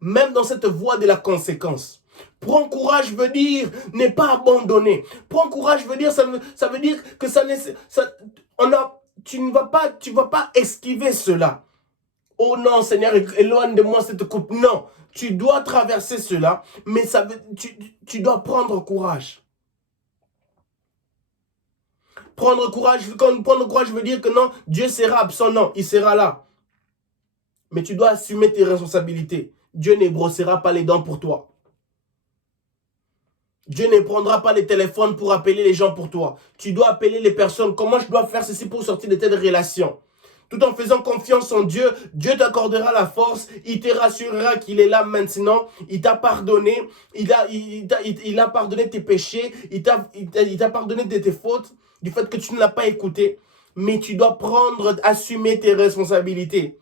Même dans cette voie de la conséquence. Prends courage veut dire ne pas abandonner. Prends courage veut dire, ça veut dire que tu ne vas pas esquiver cela. Oh non, Seigneur, éloigne de moi cette coupe. Non, tu dois traverser cela, mais tu dois prendre courage. Prendre courage veut dire que non, Dieu sera absent. Non, il sera là. Mais tu dois assumer tes responsabilités. Dieu ne brossera pas les dents pour toi. Dieu ne prendra pas les téléphones pour appeler les gens pour toi. Tu dois appeler les personnes. Comment je dois faire ceci pour sortir de telles relations? Tout en faisant confiance en Dieu, Dieu t'accordera la force, il te rassurera qu'il est là maintenant, il t'a pardonné, il a pardonné tes péchés, il t'a pardonné de tes fautes, du fait que tu ne l'as pas écouté. Mais tu dois assumer tes responsabilités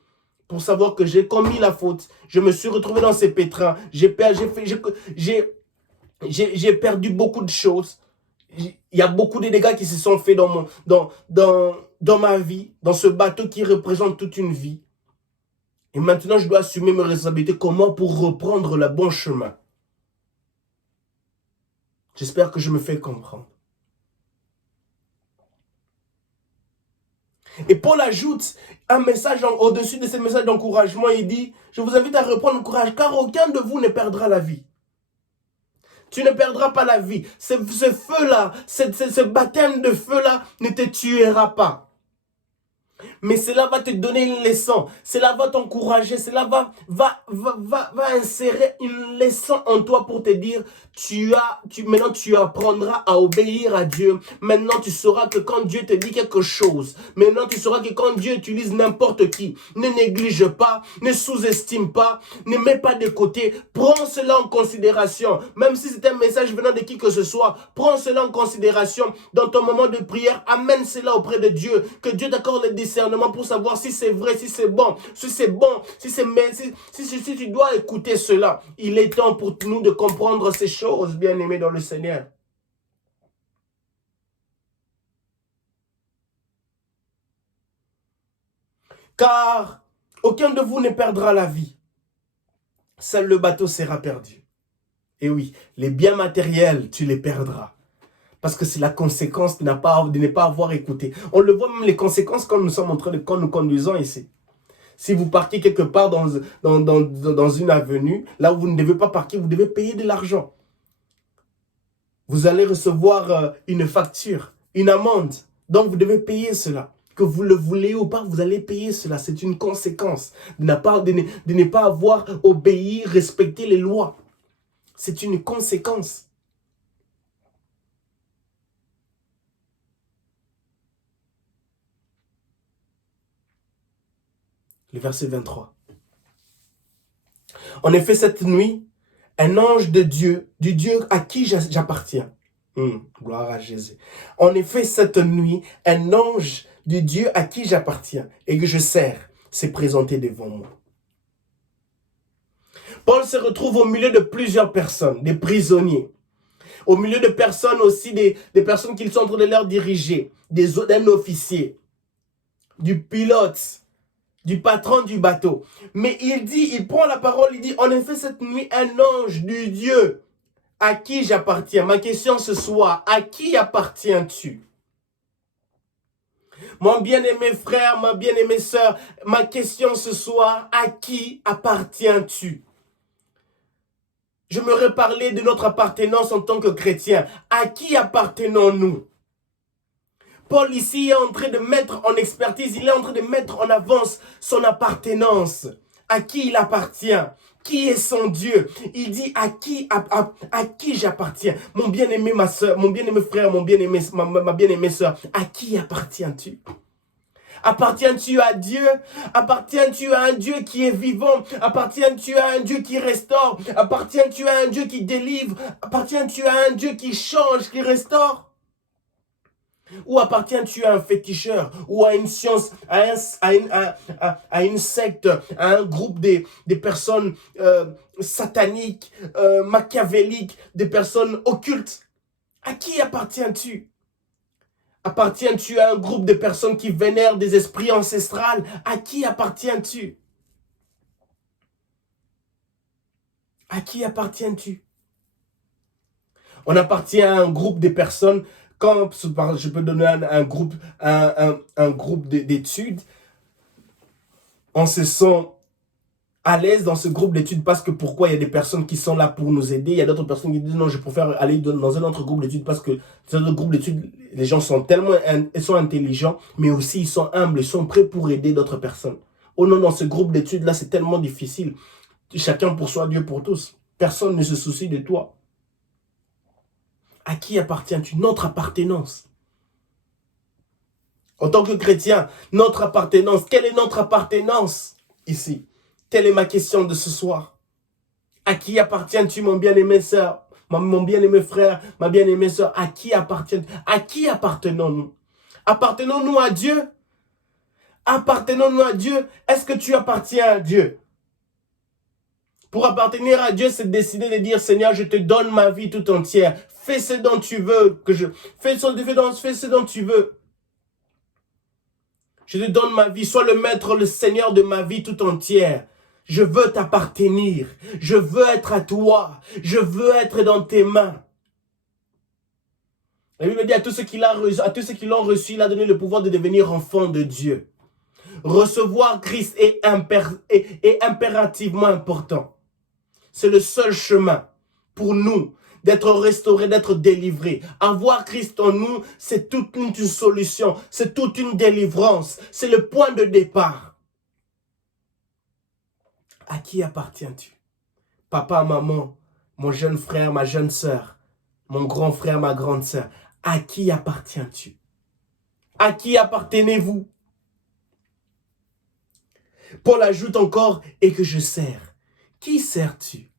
pour savoir que j'ai commis la faute, je me suis retrouvé dans ces pétrins, j'ai perdu beaucoup de choses. Il y a beaucoup de dégâts qui se sont faits dans ma vie, dans ce bateau qui représente toute une vie. Et maintenant, je dois assumer mes responsabilités. Comment pour reprendre le bon chemin? J'espère que je me fais comprendre. Et Paul ajoute un message au-dessus de ce message d'encouragement. Il dit, je vous invite à reprendre le courage, car aucun de vous ne perdra la vie. Tu ne perdras pas la vie. Ce feu-là, ce baptême de feu-là ne te tuera pas. Mais cela va te donner une leçon. Cela va t'encourager. Cela va insérer une leçon en toi pour te dire, maintenant tu apprendras à obéir à Dieu. Maintenant tu sauras que quand Dieu te dit quelque chose, maintenant tu sauras que quand Dieu utilise n'importe qui, ne néglige pas, ne sous-estime pas, ne mets pas de côté. Prends cela en considération. Même si c'est un message venant de qui que ce soit, prends cela en considération dans ton moment de prière. Amène cela auprès de Dieu. Que Dieu t'accorde le discernement pour savoir si c'est vrai, si c'est bon, si tu dois écouter cela. Il est temps pour nous de comprendre ces choses, bien-aimés dans le Seigneur. Car aucun de vous ne perdra la vie. Seul le bateau sera perdu. Et oui, les biens matériels, tu les perdras. Parce que c'est la conséquence de ne pas avoir écouté. On le voit même les conséquences quand nous sommes quand nous conduisons ici. Si vous parquez quelque part dans une avenue, là où vous ne devez pas parquer, vous devez payer de l'argent. Vous allez recevoir une facture, une amende. Donc vous devez payer cela. Que vous le voulez ou pas, vous allez payer cela. C'est une conséquence de ne pas avoir obéi, respecté les lois. C'est une conséquence. Le verset 23. En effet, cette nuit, un ange de Dieu, du Dieu à qui j'appartiens. Gloire à Jésus. En effet, cette nuit, un ange du Dieu à qui j'appartiens et que je sers s'est présenté devant moi. Paul se retrouve au milieu de plusieurs personnes, des prisonniers. Au milieu de personnes aussi, des personnes qui sont en train de leur diriger, d'un officier, du pilote, du patron du bateau. Mais il prend la parole, il dit, en effet, cette nuit, un ange du Dieu à qui j'appartiens. Ma question ce soir, à qui appartiens-tu? Mon bien-aimé frère, ma bien-aimée sœur, ma question ce soir, à qui appartiens-tu? Je me reparler de notre appartenance en tant que chrétien. À qui appartenons-nous? Paul ici est en train de mettre en expertise, il est en train de mettre en avance son appartenance. À qui il appartient? Qui est son Dieu? Il dit à qui j'appartiens? Mon bien-aimé, ma soeur, mon bien-aimé frère, ma bien-aimée soeur, à qui appartiens-tu? Appartiens-tu à Dieu? Appartiens-tu à un Dieu qui est vivant? Appartiens-tu à un Dieu qui restaure? Appartiens-tu à un Dieu qui délivre? Appartiens-tu à un Dieu qui change, qui restaure? Ou appartiens-tu à un féticheur, ou à une science, à une secte, à un groupe des personnes sataniques, machiavéliques, des personnes occultes? À qui appartiens-tu? Appartiens-tu à un groupe de personnes qui vénèrent des esprits ancestrales? À qui appartiens-tu? À qui appartiens-tu? On appartient à un groupe de personnes. Quand je peux donner un groupe d'études, on se sent à l'aise dans ce groupe d'études parce que pourquoi? Il y a des personnes qui sont là pour nous aider. Il y a d'autres personnes qui disent non, je préfère aller dans un autre groupe d'études parce que dans un groupe d'études, les gens sont ils sont intelligents, mais aussi ils sont humbles, ils sont prêts pour aider d'autres personnes. Oh non, dans ce groupe d'études là, c'est tellement difficile. Chacun pour soi, Dieu pour tous. Personne ne se soucie de toi. À qui appartiens-tu? Notre appartenance. En tant que chrétien, notre appartenance. Quelle est notre appartenance ici? Telle est ma question de ce soir. À qui appartiens-tu, mon bien-aimé sœur, mon bien-aimé frère, ma bien-aimée sœur? À qui appartiens-tu? À qui appartenons-nous? Appartenons-nous à Dieu? Appartenons-nous à Dieu? Est-ce que tu appartiens à Dieu? Pour appartenir à Dieu, c'est décider de dire, Seigneur, je te donne ma vie tout entière. Fais ce dont tu veux. Fais ce dont tu veux. Je te donne ma vie. Sois le maître, le Seigneur de ma vie tout entière. Je veux t'appartenir. Je veux être à toi. Je veux être dans tes mains. La Bible dit à tous ceux qui l'ont reçu, il a donné le pouvoir de devenir enfants de Dieu. Recevoir Christ est impérativement important. C'est le seul chemin pour nous d'être restaurés, d'être délivrés. Avoir Christ en nous, c'est toute une solution, c'est toute une délivrance, c'est le point de départ. À qui appartiens-tu? Papa, maman, mon jeune frère, ma jeune sœur, mon grand frère, ma grande sœur, à qui appartiens-tu? À qui appartenez-vous? Paul ajoute encore, et que je sers. Qui sers-tu?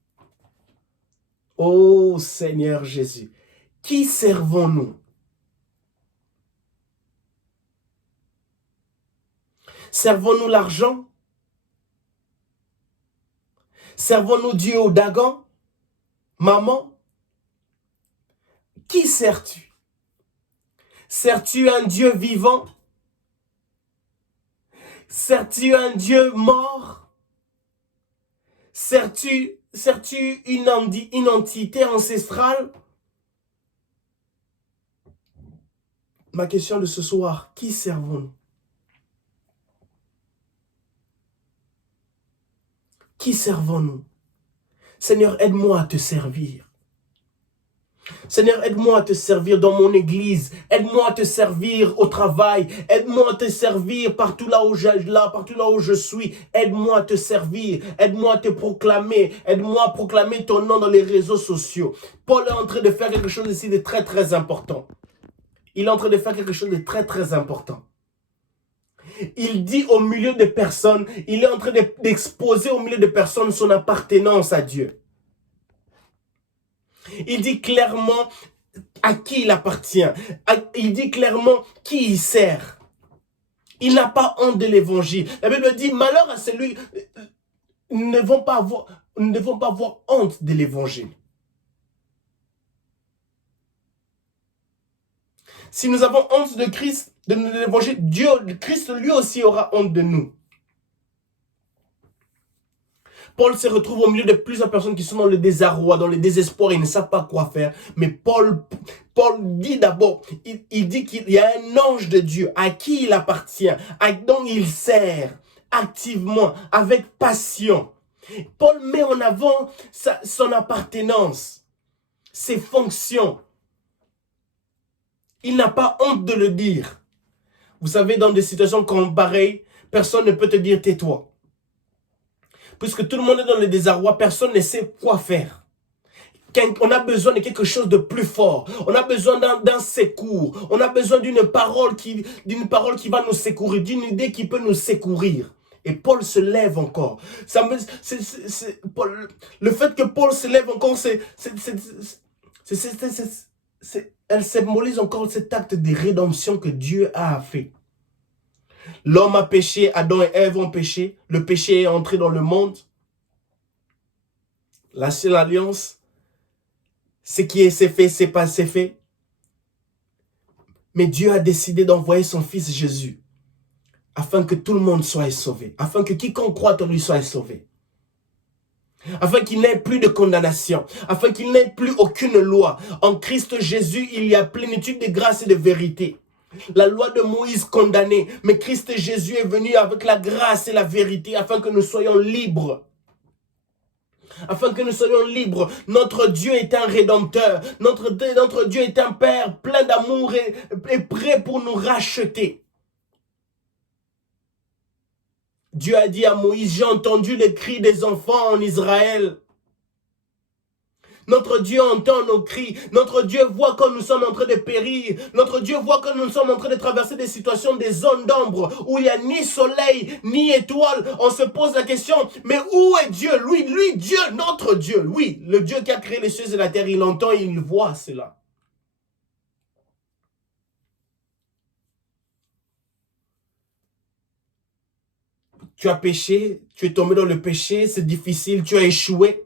Ô Seigneur Jésus, qui servons-nous? Servons-nous l'argent? Servons-nous Dieu au Dagon? Maman? Qui sers-tu? Sers-tu un Dieu vivant? Sers-tu un Dieu mort? Sers-tu une entité ancestrale? Ma question de ce soir, qui servons-nous? Qui servons-nous? Seigneur, aide-moi à te servir. Seigneur, aide-moi à te servir dans mon église. Aide-moi à te servir au travail. Aide-moi à te servir partout là où je suis. Aide-moi à te servir. Aide-moi à te proclamer. Aide-moi à proclamer ton nom dans les réseaux sociaux. Paul est en train de faire quelque chose ici de très très important. Il est en train de faire quelque chose de très très important. Il dit au milieu des personnes, il est en train d'exposer au milieu des personnes son appartenance à Dieu. Il dit clairement à qui il appartient. Il dit clairement qui il sert. Il n'a pas honte de l'évangile. La Bible dit, malheur à celui... Nous ne devons pas avoir honte de l'évangile. Si nous avons honte de Christ, de l'évangile, Christ lui aussi aura honte de nous. Paul se retrouve au milieu de plusieurs personnes qui sont dans le désarroi, dans le désespoir, ils ne savent pas quoi faire. Mais Paul dit d'abord, il dit qu'il y a un ange de Dieu à qui il appartient, dont il sert activement, avec passion. Paul met en avant son appartenance, ses fonctions. Il n'a pas honte de le dire. Vous savez, dans des situations comme pareilles, personne ne peut te dire tais-toi. Puisque tout le monde est dans le désarroi, personne ne sait quoi faire. On a besoin de quelque chose de plus fort. On a besoin d'un secours. On a besoin d'une parole qui va nous secourir, d'une idée qui peut nous secourir. Et Paul se lève encore. Le fait que Paul se lève encore, elle symbolise encore cet acte de rédemption que Dieu a fait. L'homme a péché, Adam et Ève ont péché, le péché est entré dans le monde. La seule alliance, ce qui s'est fait, c'est pas c'est fait. Mais Dieu a décidé d'envoyer son fils Jésus afin que tout le monde soit sauvé, afin que quiconque croit en lui soit sauvé. Afin qu'il n'ait plus de condamnation, afin qu'il n'ait plus aucune loi. En Christ Jésus, il y a plénitude de grâce et de vérité. La loi de Moïse condamnée, mais Christ Jésus est venu avec la grâce et la vérité afin que nous soyons libres. Afin que nous soyons libres. Notre Dieu est un rédempteur. Notre Dieu est un Père plein d'amour et prêt pour nous racheter. Dieu a dit à Moïse, j'ai entendu les cris des enfants en Israël. Notre Dieu entend nos cris. Notre Dieu voit quand nous sommes en train de périr. Notre Dieu voit quand nous sommes en train de traverser des situations, des zones d'ombre, où il n'y a ni soleil, ni étoile. On se pose la question, mais où est Dieu? Lui, Dieu, notre Dieu, oui, le Dieu qui a créé les cieux et la terre, il entend et il voit cela. Tu as péché, tu es tombé dans le péché, c'est difficile, tu as échoué.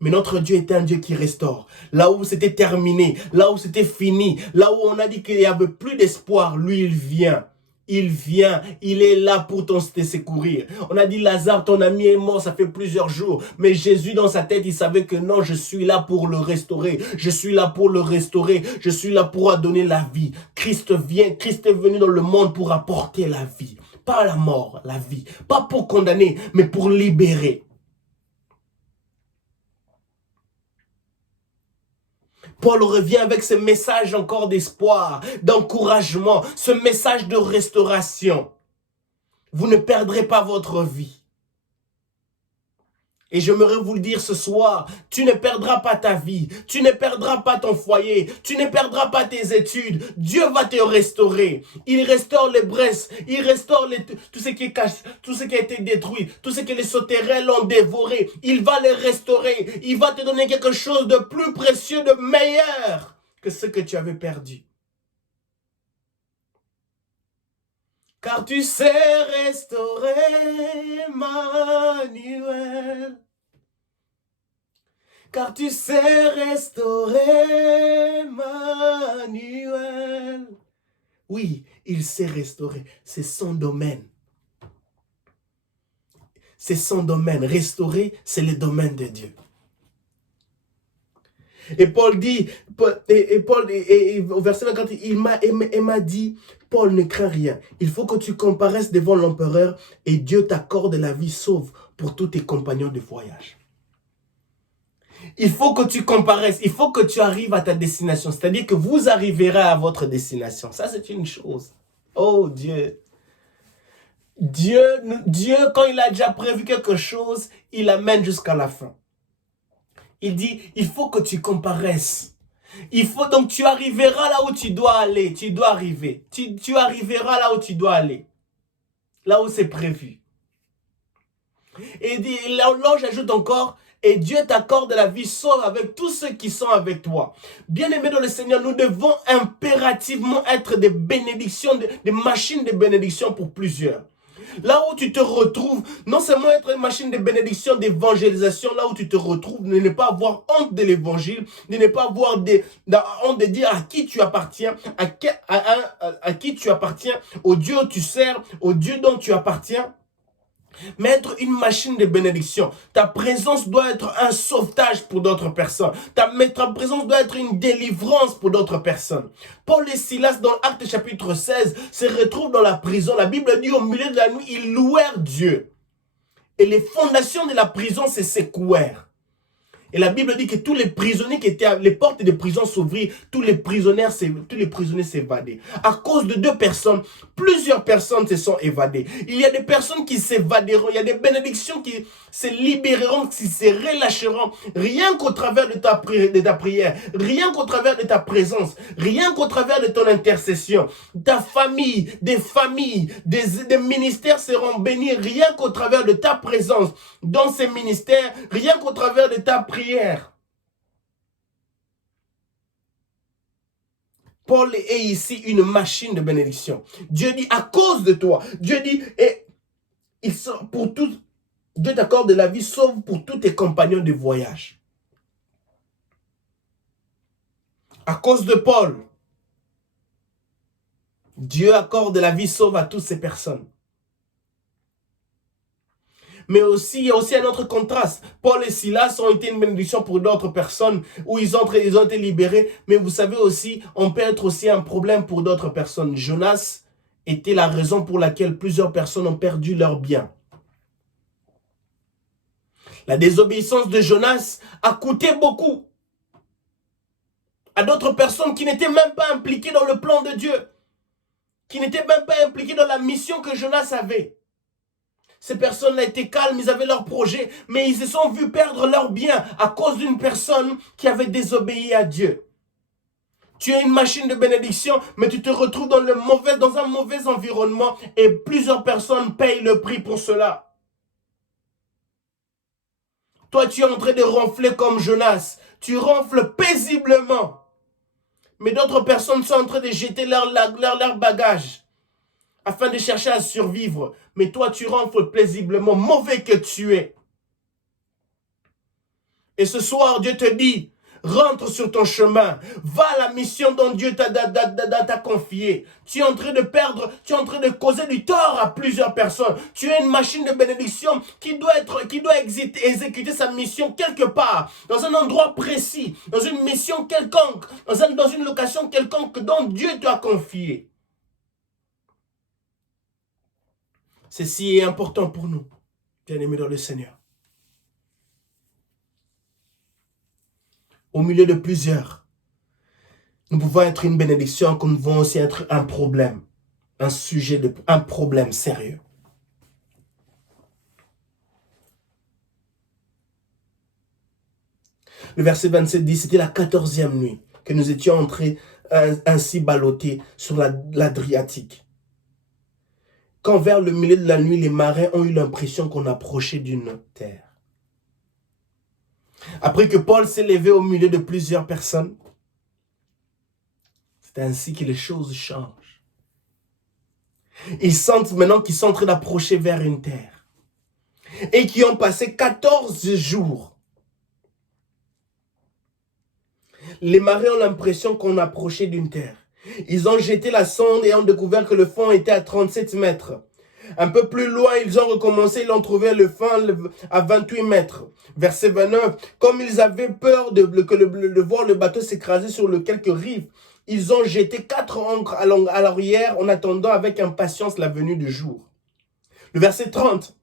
Mais notre Dieu est un Dieu qui restaure. Là où c'était terminé, là où c'était fini, là où on a dit qu'il n'y avait plus d'espoir, lui, il vient. Il vient, il est là pour te secourir. On a dit, Lazare, ton ami est mort, ça fait plusieurs jours. Mais Jésus, dans sa tête, il savait que non, je suis là pour le restaurer. Je suis là pour le restaurer. Je suis là pour donner la vie. Christ vient, Christ est venu dans le monde pour apporter la vie. Pas la mort, la vie. Pas pour condamner, mais pour libérer. Paul revient avec ce message encore d'espoir, d'encouragement, ce message de restauration. Vous ne perdrez pas votre vie. Et j'aimerais vous le dire ce soir, tu ne perdras pas ta vie, tu ne perdras pas ton foyer, tu ne perdras pas tes études. Dieu va te restaurer. Il restaure les braises, il restaure tout ce qui est caché, tout ce qui a été détruit, tout ce que les sauterelles ont dévoré. Il va les restaurer. Il va te donner quelque chose de plus précieux, de meilleur que ce que tu avais perdu. Car tu sais restaurer, Emmanuel. Car tu sais restaurer, Emmanuel. Oui, il sait restaurer. C'est son domaine. C'est son domaine. Restaurer, c'est le domaine de Dieu. Et Paul dit, au verset 24, il m'a dit, Paul, ne crains rien. Il faut que tu comparaisses devant l'empereur et Dieu t'accorde la vie sauve pour tous tes compagnons de voyage. Il faut que tu comparaisses, il faut que tu arrives à ta destination. C'est-à-dire que vous arriverez à votre destination. Ça, c'est une chose. Oh Dieu. Dieu, quand il a déjà prévu quelque chose, il amène jusqu'à la fin. Il dit, il faut que tu comparaisses. Il faut donc, tu arriveras là où tu dois aller. Tu dois arriver. Tu arriveras là où tu dois aller. Là où c'est prévu. Et l'ange ajoute encore, et Dieu t'accorde la vie sauve avec tous ceux qui sont avec toi. Bien-aimés dans le Seigneur, nous devons impérativement être des bénédictions, des machines de bénédiction pour plusieurs. Là où tu te retrouves, non seulement être une machine de bénédiction, d'évangélisation, là où tu te retrouves, de ne pas avoir honte de l'évangile, de ne pas avoir honte de dire à qui tu appartiens, à qui tu appartiens, au Dieu où tu sers, au Dieu dont tu appartiens. Mais être une machine de bénédiction. Ta présence doit être un sauvetage pour d'autres personnes. Ta présence doit être une délivrance pour d'autres personnes. Paul et Silas, dans Actes chapitre 16, se retrouvent dans la prison. La Bible dit au milieu de la nuit, ils louèrent Dieu. Et les fondations de la prison se secouèrent. Et la Bible dit que tous les prisonniers qui étaient, les portes des prisons s'ouvrirent, tous les prisonniers s'évadaient. À cause de deux personnes, plusieurs personnes se sont évadées. Il y a des personnes qui s'évaderont, il y a des bénédictions qui se libéreront, qui se relâcheront, rien qu'au travers de ta prière, rien qu'au travers de ta présence, rien qu'au travers de ton intercession. Ta famille, des ministères seront bénis, rien qu'au travers de ta présence dans ces ministères, rien qu'au travers de ta prière. Paul est ici une machine de bénédiction. Dieu dit à cause de toi. Dieu dit Dieu t'accorde la vie sauve pour tous tes compagnons de voyage. À cause de Paul, Dieu accorde la vie sauve à toutes ces personnes. Mais aussi, il y a aussi un autre contraste. Paul et Silas ont été une bénédiction pour d'autres personnes où ils ont été libérés. Mais vous savez aussi, on peut être aussi un problème pour d'autres personnes. Jonas était la raison pour laquelle plusieurs personnes ont perdu leurs biens. La désobéissance de Jonas a coûté beaucoup à d'autres personnes qui n'étaient même pas impliquées dans le plan de Dieu, qui n'étaient même pas impliquées dans la mission que Jonas avait. Ces personnes-là étaient calmes, ils avaient leur projet, mais ils se sont vus perdre leur bien à cause d'une personne qui avait désobéi à Dieu. Tu es une machine de bénédiction, mais tu te retrouves dans un mauvais environnement et plusieurs personnes payent le prix pour cela. Toi, tu es en train de ronfler comme Jonas. Tu ronfles paisiblement. Mais d'autres personnes sont en train de jeter leur bagages afin de chercher à survivre. Mais toi, tu ronfles paisiblement, mauvais que tu es. Et ce soir, Dieu te dit, rentre sur ton chemin. Va à la mission dont Dieu t'a confiée. Tu es en train de perdre, tu es en train de causer du tort à plusieurs personnes. Tu es une machine de bénédiction qui doit exécuter sa mission quelque part, dans un endroit précis, dans une mission quelconque, dans une location quelconque dont Dieu t'a confiée. Ceci est important pour nous, bien-aimés dans le Seigneur. Au milieu de plusieurs, nous pouvons être une bénédiction comme nous pouvons aussi être un problème, un problème sérieux. Le verset 27 dit, c'était la 14e nuit que nous étions entrés ainsi ballottés sur l'Adriatique. Quand vers le milieu de la nuit, les marins ont eu l'impression qu'on approchait d'une terre. Après que Paul s'est levé au milieu de plusieurs personnes, c'est ainsi que les choses changent. Ils sentent maintenant qu'ils sont en train d'approcher vers une terre. Et qui ont passé 14 jours. Les marins ont l'impression qu'on approchait d'une terre. Ils ont jeté la sonde et ont découvert que le fond était à 37 mètres. Un peu plus loin, ils ont recommencé, ils ont trouvé le fond à 28 mètres. Verset 29, comme ils avaient peur de voir le bateau s'écraser sur quelques rives, ils ont jeté 4 ancres à l'arrière en attendant avec impatience la venue du jour. Le verset 30.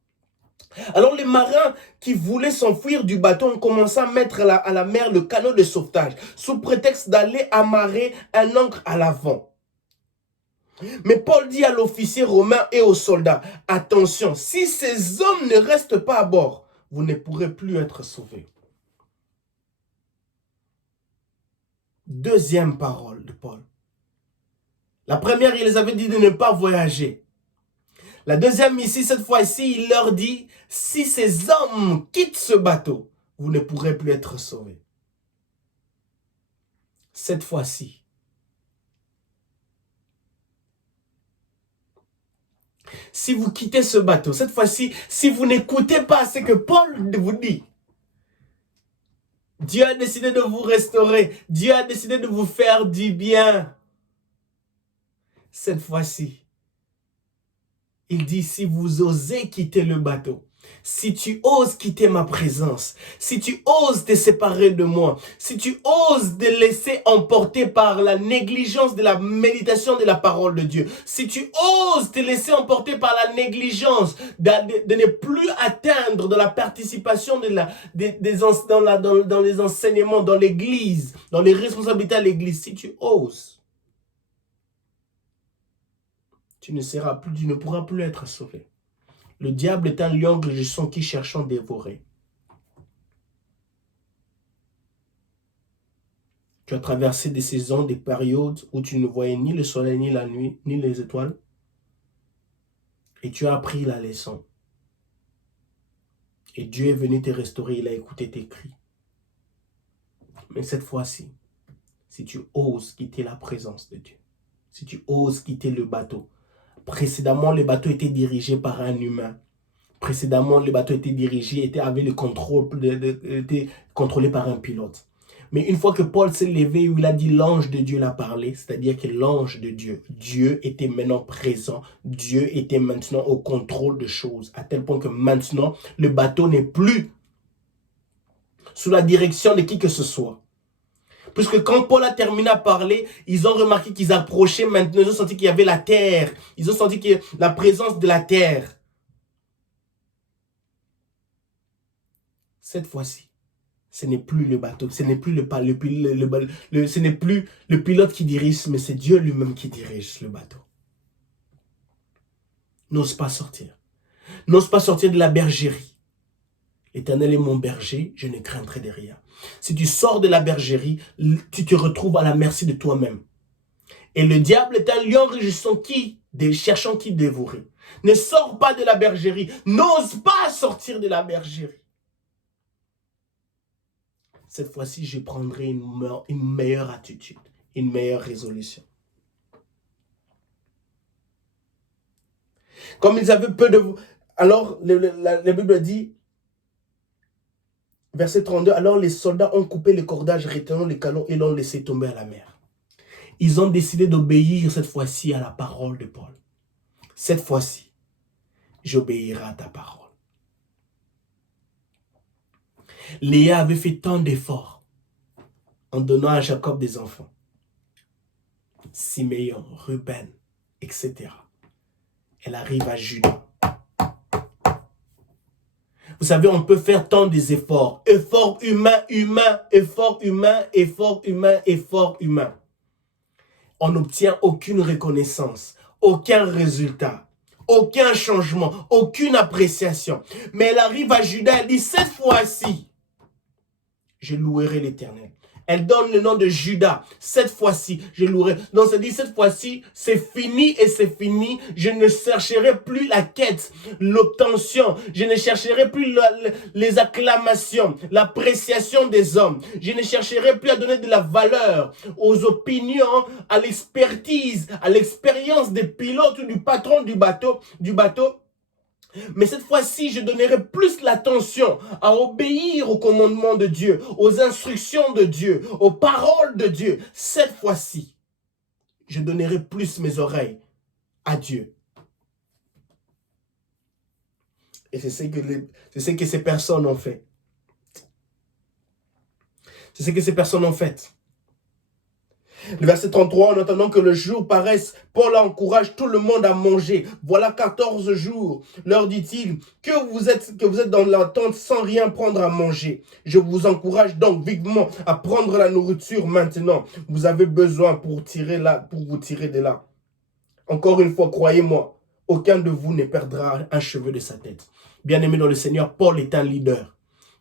Alors les marins qui voulaient s'enfuir du bateau ont commencé à mettre à la mer le canot de sauvetage, sous prétexte d'aller amarrer un ancre à l'avant. Mais Paul dit à l'officier romain et aux soldats, attention, si ces hommes ne restent pas à bord, vous ne pourrez plus être sauvés. Deuxième parole de Paul. La première, il les avait dit de ne pas voyager. La deuxième ici, cette fois-ci, il leur dit, si ces hommes quittent ce bateau, vous ne pourrez plus être sauvés. Cette fois-ci. Si vous quittez ce bateau, cette fois-ci, si vous n'écoutez pas ce que Paul vous dit, Dieu a décidé de vous restaurer. Dieu a décidé de vous faire du bien. Cette fois-ci, il dit, si vous osez quitter le bateau, si tu oses quitter ma présence, si tu oses te séparer de moi, si tu oses te laisser emporter par la négligence de la méditation de la parole de Dieu, si tu oses te laisser emporter par la négligence de ne plus atteindre de la participation dans les enseignements, dans l'église, dans les responsabilités à l'église, si tu oses, tu ne pourras plus être sauvé. Le diable est un lion rugissant qui cherche à dévorer. Tu as traversé des saisons, des périodes où tu ne voyais ni le soleil, ni la nuit, ni les étoiles. Et tu as appris la leçon. Et Dieu est venu te restaurer, il a écouté tes cris. Mais cette fois-ci, si tu oses quitter la présence de Dieu, si tu oses quitter le bateau, précédemment, le bateau était dirigé par un humain. Précédemment, le bateau avait le contrôle, était contrôlé par un pilote. Mais une fois que Paul s'est levé, il a dit l'ange de Dieu l'a parlé, c'est-à-dire que l'ange de Dieu, Dieu était maintenant présent, Dieu était maintenant au contrôle de choses, à tel point que maintenant, le bateau n'est plus sous la direction de qui que ce soit. Puisque quand Paul a terminé à parler, ils ont remarqué qu'ils approchaient maintenant, ils ont senti qu'il y avait la terre, ils ont senti que la présence de la terre. Cette fois-ci, ce n'est plus le bateau, ce n'est plus ce n'est plus le pilote qui dirige, mais c'est Dieu lui-même qui dirige le bateau. N'ose pas sortir. N'ose pas sortir de la bergerie. L'Éternel est mon berger, je ne craindrai de rien. Si tu sors de la bergerie, tu te retrouves à la merci de toi-même. Et le diable est un lion rugissant cherchant qui dévorer. Ne sors pas de la bergerie. N'ose pas sortir de la bergerie. Cette fois-ci, je prendrai une meilleure attitude, une meilleure résolution. Comme ils avaient peu de... Alors, la Bible dit, verset 32, alors les soldats ont coupé les cordages, retenant les canons et l'ont laissé tomber à la mer. Ils ont décidé d'obéir cette fois-ci à la parole de Paul. Cette fois-ci, j'obéirai à ta parole. Léa avait fait tant d'efforts en donnant à Jacob des enfants. Siméon, Ruben, etc. Elle arrive à Judas. Vous savez, on peut faire tant des efforts. Efforts humains, effort humain. On n'obtient aucune reconnaissance, aucun résultat, aucun changement, aucune appréciation. Mais elle arrive à Judas, elle dit, cette fois-ci, je louerai l'Éternel. Elle donne le nom de Judas. Cette fois-ci, je louerai. Donc, ça dit, cette fois-ci, c'est fini et c'est fini. Je ne chercherai plus la quête, l'obtention. Je ne chercherai plus les acclamations, l'appréciation des hommes. Je ne chercherai plus à donner de la valeur aux opinions, à l'expertise, à l'expérience des pilotes ou du patron du bateau. Mais cette fois-ci, je donnerai plus l'attention à obéir aux commandements de Dieu, aux instructions de Dieu, aux paroles de Dieu. Cette fois-ci, je donnerai plus mes oreilles à Dieu. Et c'est ce que ces personnes ont fait. C'est ce que ces personnes ont fait. Le verset 33, en attendant que le jour paraisse, Paul encourage tout le monde à manger. Voilà 14 jours, leur dit-il, que vous êtes dans l'attente sans rien prendre à manger. Je vous encourage donc vivement à prendre la nourriture maintenant. Vous avez besoin pour vous tirer de là. Encore une fois, croyez-moi, aucun de vous ne perdra un cheveu de sa tête. Bien-aimé dans le Seigneur, Paul est un leader.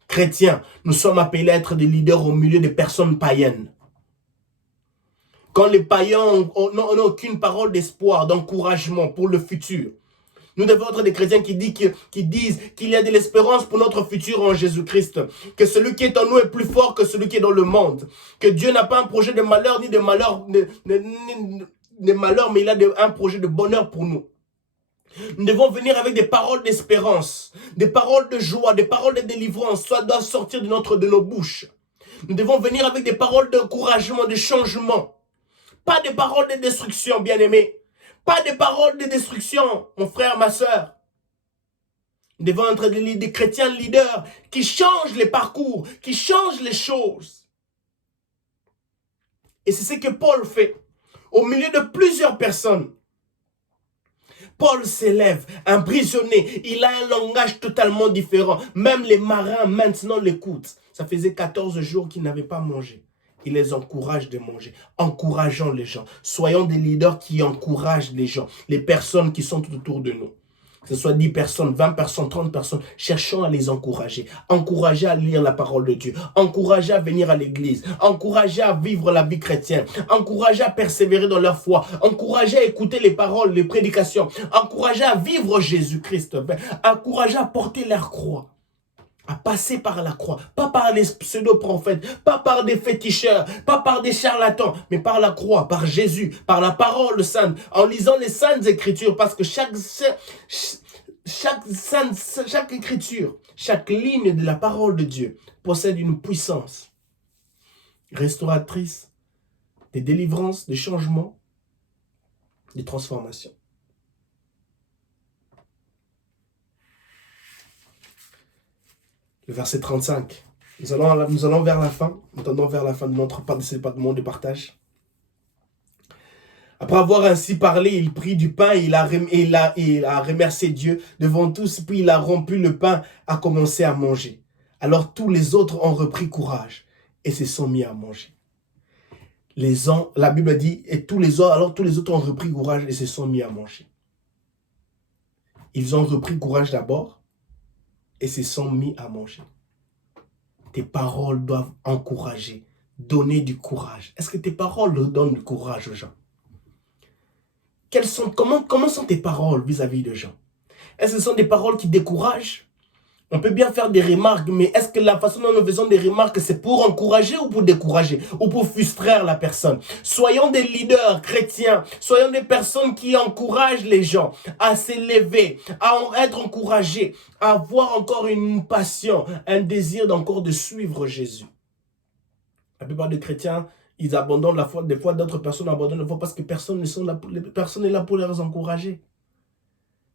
Chrétien, nous sommes appelés à être des leaders au milieu des personnes païennes. Quand les païens n'ont aucune parole d'espoir, d'encouragement pour le futur. Nous devons être des chrétiens qui disent qu'il y a de l'espérance pour notre futur en Jésus-Christ. Que celui qui est en nous est plus fort que celui qui est dans le monde. Que Dieu n'a pas un projet de malheur ni de malheur, mais il a un projet de bonheur pour nous. Nous devons venir avec des paroles d'espérance, des paroles de joie, des paroles de délivrance. Soit doivent sortir de nos bouches. Nous devons venir avec des paroles d'encouragement, de changement. Pas de paroles de destruction, bien-aimés. Pas de paroles de destruction, mon frère, ma soeur. Nous devons être des chrétiens leaders qui changent les parcours, qui changent les choses. Et c'est ce que Paul fait. Au milieu de plusieurs personnes. Paul s'élève, emprisonné. Il a un langage totalement différent. Même les marins maintenant l'écoutent. Ça faisait 14 jours qu'il n'avait pas mangé. Il les encourage de manger. Encourageons les gens. Soyons des leaders qui encouragent les gens. Les personnes qui sont tout autour de nous. Que ce soit 10 personnes, 20 personnes, 30 personnes. Cherchons à les encourager. Encourager à lire la parole de Dieu. Encourager à venir à l'église. Encourager à vivre la vie chrétienne. Encourager à persévérer dans leur foi. Encourager à écouter les paroles, les prédications. Encourager à vivre Jésus-Christ. Encourager à porter leur croix. À passer par la croix, pas par les pseudo-prophètes, pas par des féticheurs, pas par des charlatans, mais par la croix, par Jésus, par la parole sainte, en lisant les saintes écritures, parce que chaque écriture, chaque ligne de la parole de Dieu possède une puissance restauratrice, de délivrance, de changement, de transformation. Le verset 35. Nous allons vers la fin. Nous tendons vers la fin de notre moment de partage. Après avoir ainsi parlé, il prit du pain, il a remercié Dieu devant tous, puis il a rompu le pain, a commencé à manger. Alors tous les autres ont repris courage et se sont mis à manger. La Bible dit, alors tous les autres ont repris courage et se sont mis à manger. Ils ont repris courage d'abord et se sont mis à manger. Tes paroles doivent encourager, donner du courage. Est-ce que tes paroles donnent du courage aux gens? Comment sont tes paroles vis-à-vis de gens? Est-ce que ce sont des paroles qui découragent? On peut bien faire des remarques, mais est-ce que la façon dont nous faisons des remarques, c'est pour encourager ou pour décourager, ou pour frustrer la personne? Soyons des leaders chrétiens, soyons des personnes qui encouragent les gens à s'élever, à être encouragés, à avoir encore une passion, un désir d'encore de suivre Jésus. La plupart des chrétiens, ils abandonnent la foi, des fois d'autres personnes abandonnent la foi parce que personne n'est là pour les encourager.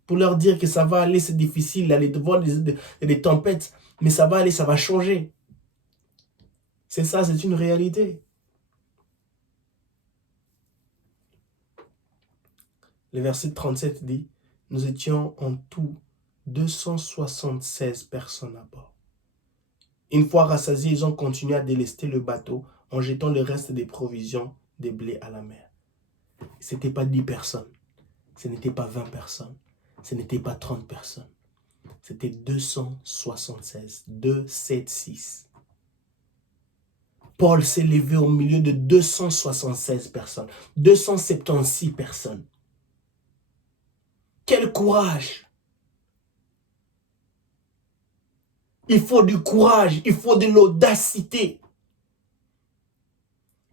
Pour leur dire que ça va aller, c'est difficile, d'aller devant des tempêtes, mais ça va aller, ça va changer. C'est ça, c'est une réalité. Le verset 37 dit, nous étions en tout 276 personnes à bord. Une fois rassasiés, ils ont continué à délester le bateau en jetant le reste des provisions, des blés à la mer. Ce n'était pas 10 personnes, ce n'était pas 20 personnes. Ce n'était pas 30 personnes. C'était 276. 276. Paul s'est levé au milieu de 276 personnes. 276 personnes. Quel courage! Il faut du courage. Il faut de l'audacité.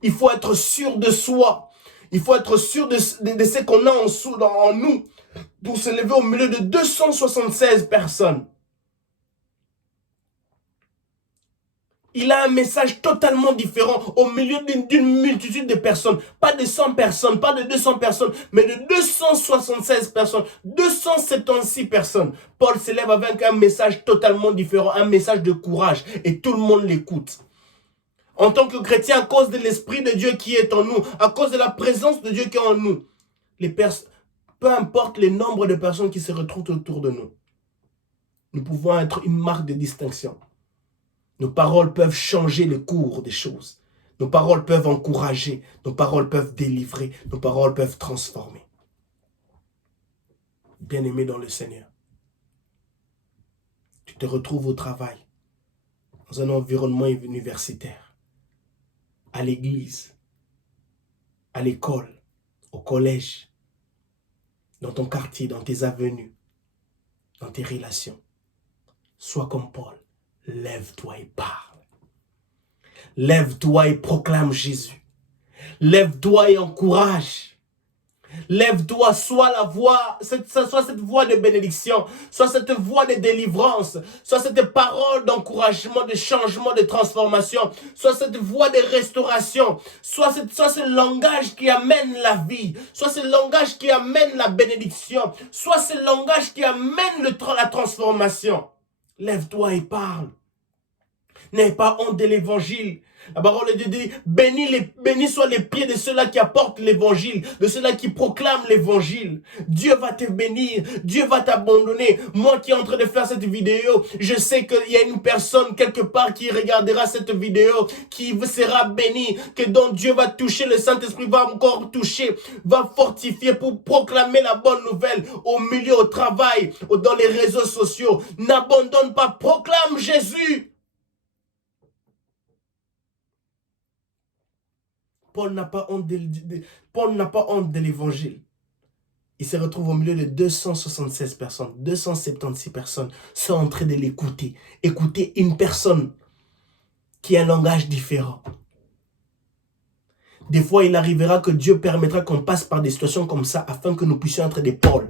Il faut être sûr de soi. Il faut être sûr de ce qu'on a en nous pour se lever au milieu de 276 personnes. Il a un message totalement différent au milieu d'une multitude de personnes. Pas de 100 personnes, pas de 200 personnes, mais de 276 personnes, 276 personnes. Paul se lève avec un message totalement différent, un message de courage, et tout le monde l'écoute. En tant que chrétien, à cause de l'Esprit de Dieu qui est en nous, à cause de la présence de Dieu qui est en nous, peu importe le nombre de personnes qui se retrouvent autour de nous, nous pouvons être une marque de distinction. Nos paroles peuvent changer le cours des choses. Nos paroles peuvent encourager. Nos paroles peuvent délivrer. Nos paroles peuvent transformer. Bien-aimé dans le Seigneur, tu te retrouves au travail, dans un environnement universitaire, à l'église, à l'école, au collège, dans ton quartier, dans tes avenues, dans tes relations. Sois comme Paul. Lève-toi et parle. Lève-toi et proclame Jésus. Lève-toi et encourage. Lève-toi, soit la voix, soit cette voix de bénédiction, soit cette voix de délivrance, soit cette parole d'encouragement, de changement, de transformation, soit cette voix de restauration, soit ce langage qui amène la vie, soit ce langage qui amène la bénédiction, soit ce langage qui amène la transformation. Lève-toi et parle. N'aie pas honte de l'évangile. La parole de Dieu dit, bénis soient les pieds de ceux-là qui apportent l'évangile, de ceux-là qui proclament l'évangile. Dieu va te bénir, Dieu va t'abandonner. Moi qui est en train de faire cette vidéo, je sais qu'il y a une personne quelque part qui regardera cette vidéo, qui sera bénie, que dont Dieu va toucher, le Saint-Esprit va encore toucher, va fortifier pour proclamer la bonne nouvelle au milieu, au travail, dans les réseaux sociaux. N'abandonne pas, proclame Jésus. Paul n'a pas honte de l'évangile. Il se retrouve au milieu de 276 personnes. 276 personnes sont en train de l'écouter. Écouter une personne qui a un langage différent. Des fois, il arrivera que Dieu permettra qu'on passe par des situations comme ça afin que nous puissions être des Paul.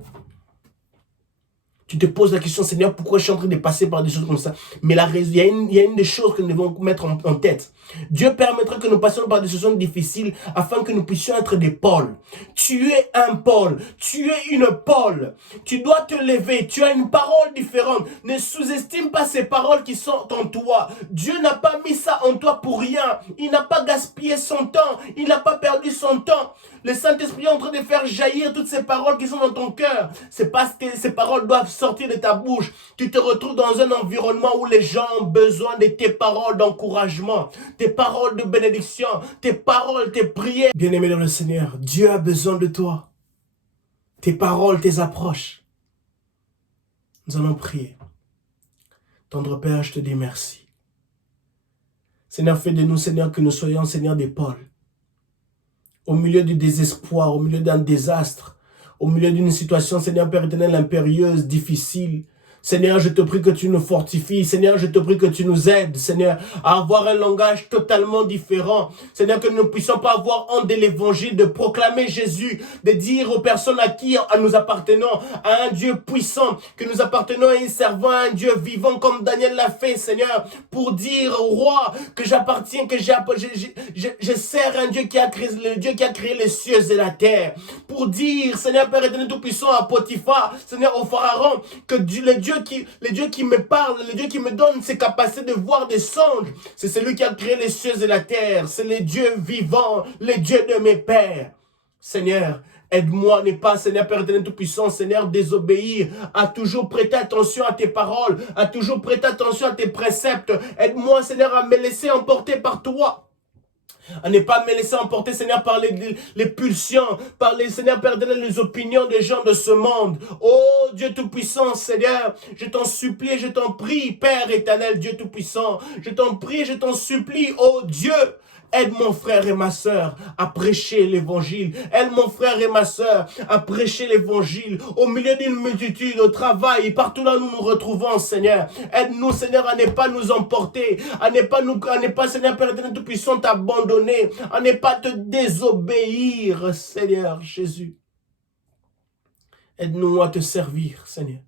Tu te poses la question, Seigneur, pourquoi je suis en train de passer par des choses comme ça? Mais il y a une des choses que nous devons mettre en tête. Dieu permettra que nous passions par des situations difficiles afin que nous puissions être des Paul. Tu es un Paul. Tu es une Paul. Tu dois te lever. Tu as une parole différente. Ne sous-estime pas ces paroles qui sont en toi. Dieu n'a pas mis ça en toi pour rien. Il n'a pas gaspillé son temps. Il n'a pas perdu son temps. Le Saint-Esprit est en train de faire jaillir toutes ces paroles qui sont dans ton cœur. C'est parce que ces paroles doivent sortir de ta bouche. Tu te retrouves dans un environnement où les gens ont besoin de tes paroles d'encouragement, tes paroles de bénédiction, tes paroles, tes prières. Bien-aimé dans le Seigneur, Dieu a besoin de toi. Tes paroles, tes approches. Nous allons prier. Tendre Père, je te dis merci. Seigneur, fais de nous, Seigneur, que nous soyons, Seigneur, d'épaule. Au milieu du désespoir, au milieu d'un désastre, au milieu d'une situation, Seigneur Père éternel, impérieuse, difficile. Seigneur, je te prie que tu nous fortifies. Seigneur, je te prie que tu nous aides, Seigneur, à avoir un langage totalement différent. Seigneur, que nous ne puissions pas avoir honte de l'évangile, de proclamer Jésus, de dire aux personnes à qui nous appartenons, à un Dieu puissant, que nous appartenons à un servant, à un Dieu vivant comme Daniel l'a fait, Seigneur, pour dire au roi que j'appartiens, que je sers un Dieu qui a créé, le Dieu qui a créé les cieux et la terre. Pour dire, Seigneur Père éternel tout-puissant, à Potiphar, Seigneur, au Pharaon, que le Dieu qui me parle, le Dieu qui me donne ses capacités de voir des songes, c'est celui qui a créé les cieux et la terre. C'est le Dieu vivant, le Dieu de mes pères. Seigneur, aide-moi à ne pas, Seigneur Père éternel tout-puissant, Seigneur, désobéir, à toujours prêter attention à tes paroles, à toujours prêter attention à tes préceptes. Aide-moi, Seigneur, à me laisser emporter par toi. À ne pas me laisser emporter, Seigneur, par les pulsions, par les, Seigneur, Père éternel, les opinions des gens de ce monde. Oh, Dieu Tout-Puissant, Seigneur, je t'en supplie, je t'en prie, Père éternel, Dieu Tout-Puissant, je t'en prie, je t'en supplie, oh Dieu, aide mon frère et ma sœur à prêcher l'évangile. Aide mon frère et ma sœur à prêcher l'évangile au milieu d'une multitude, au travail, partout là où nous nous retrouvons, Seigneur. Aide-nous, Seigneur, à ne pas nous emporter, à ne pas, Seigneur, Père éternel Tout-Puissant, t'abandonner, à ne pas te désobéir, Seigneur Jésus. Aide-nous à te servir, Seigneur.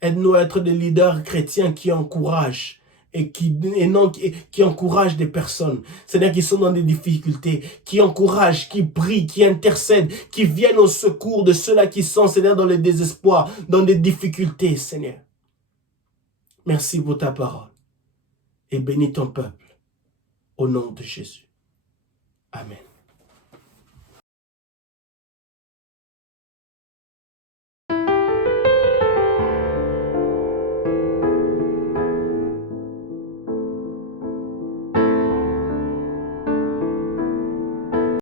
Aide-nous à être des leaders chrétiens qui encouragent et qui encouragent des personnes, Seigneur, qui sont dans des difficultés, qui encouragent, qui prient, qui intercèdent, qui viennent au secours de ceux-là qui sont, Seigneur, dans le désespoir, dans des difficultés, Seigneur. Merci pour ta parole et bénis ton peuple au nom de Jésus. Amen.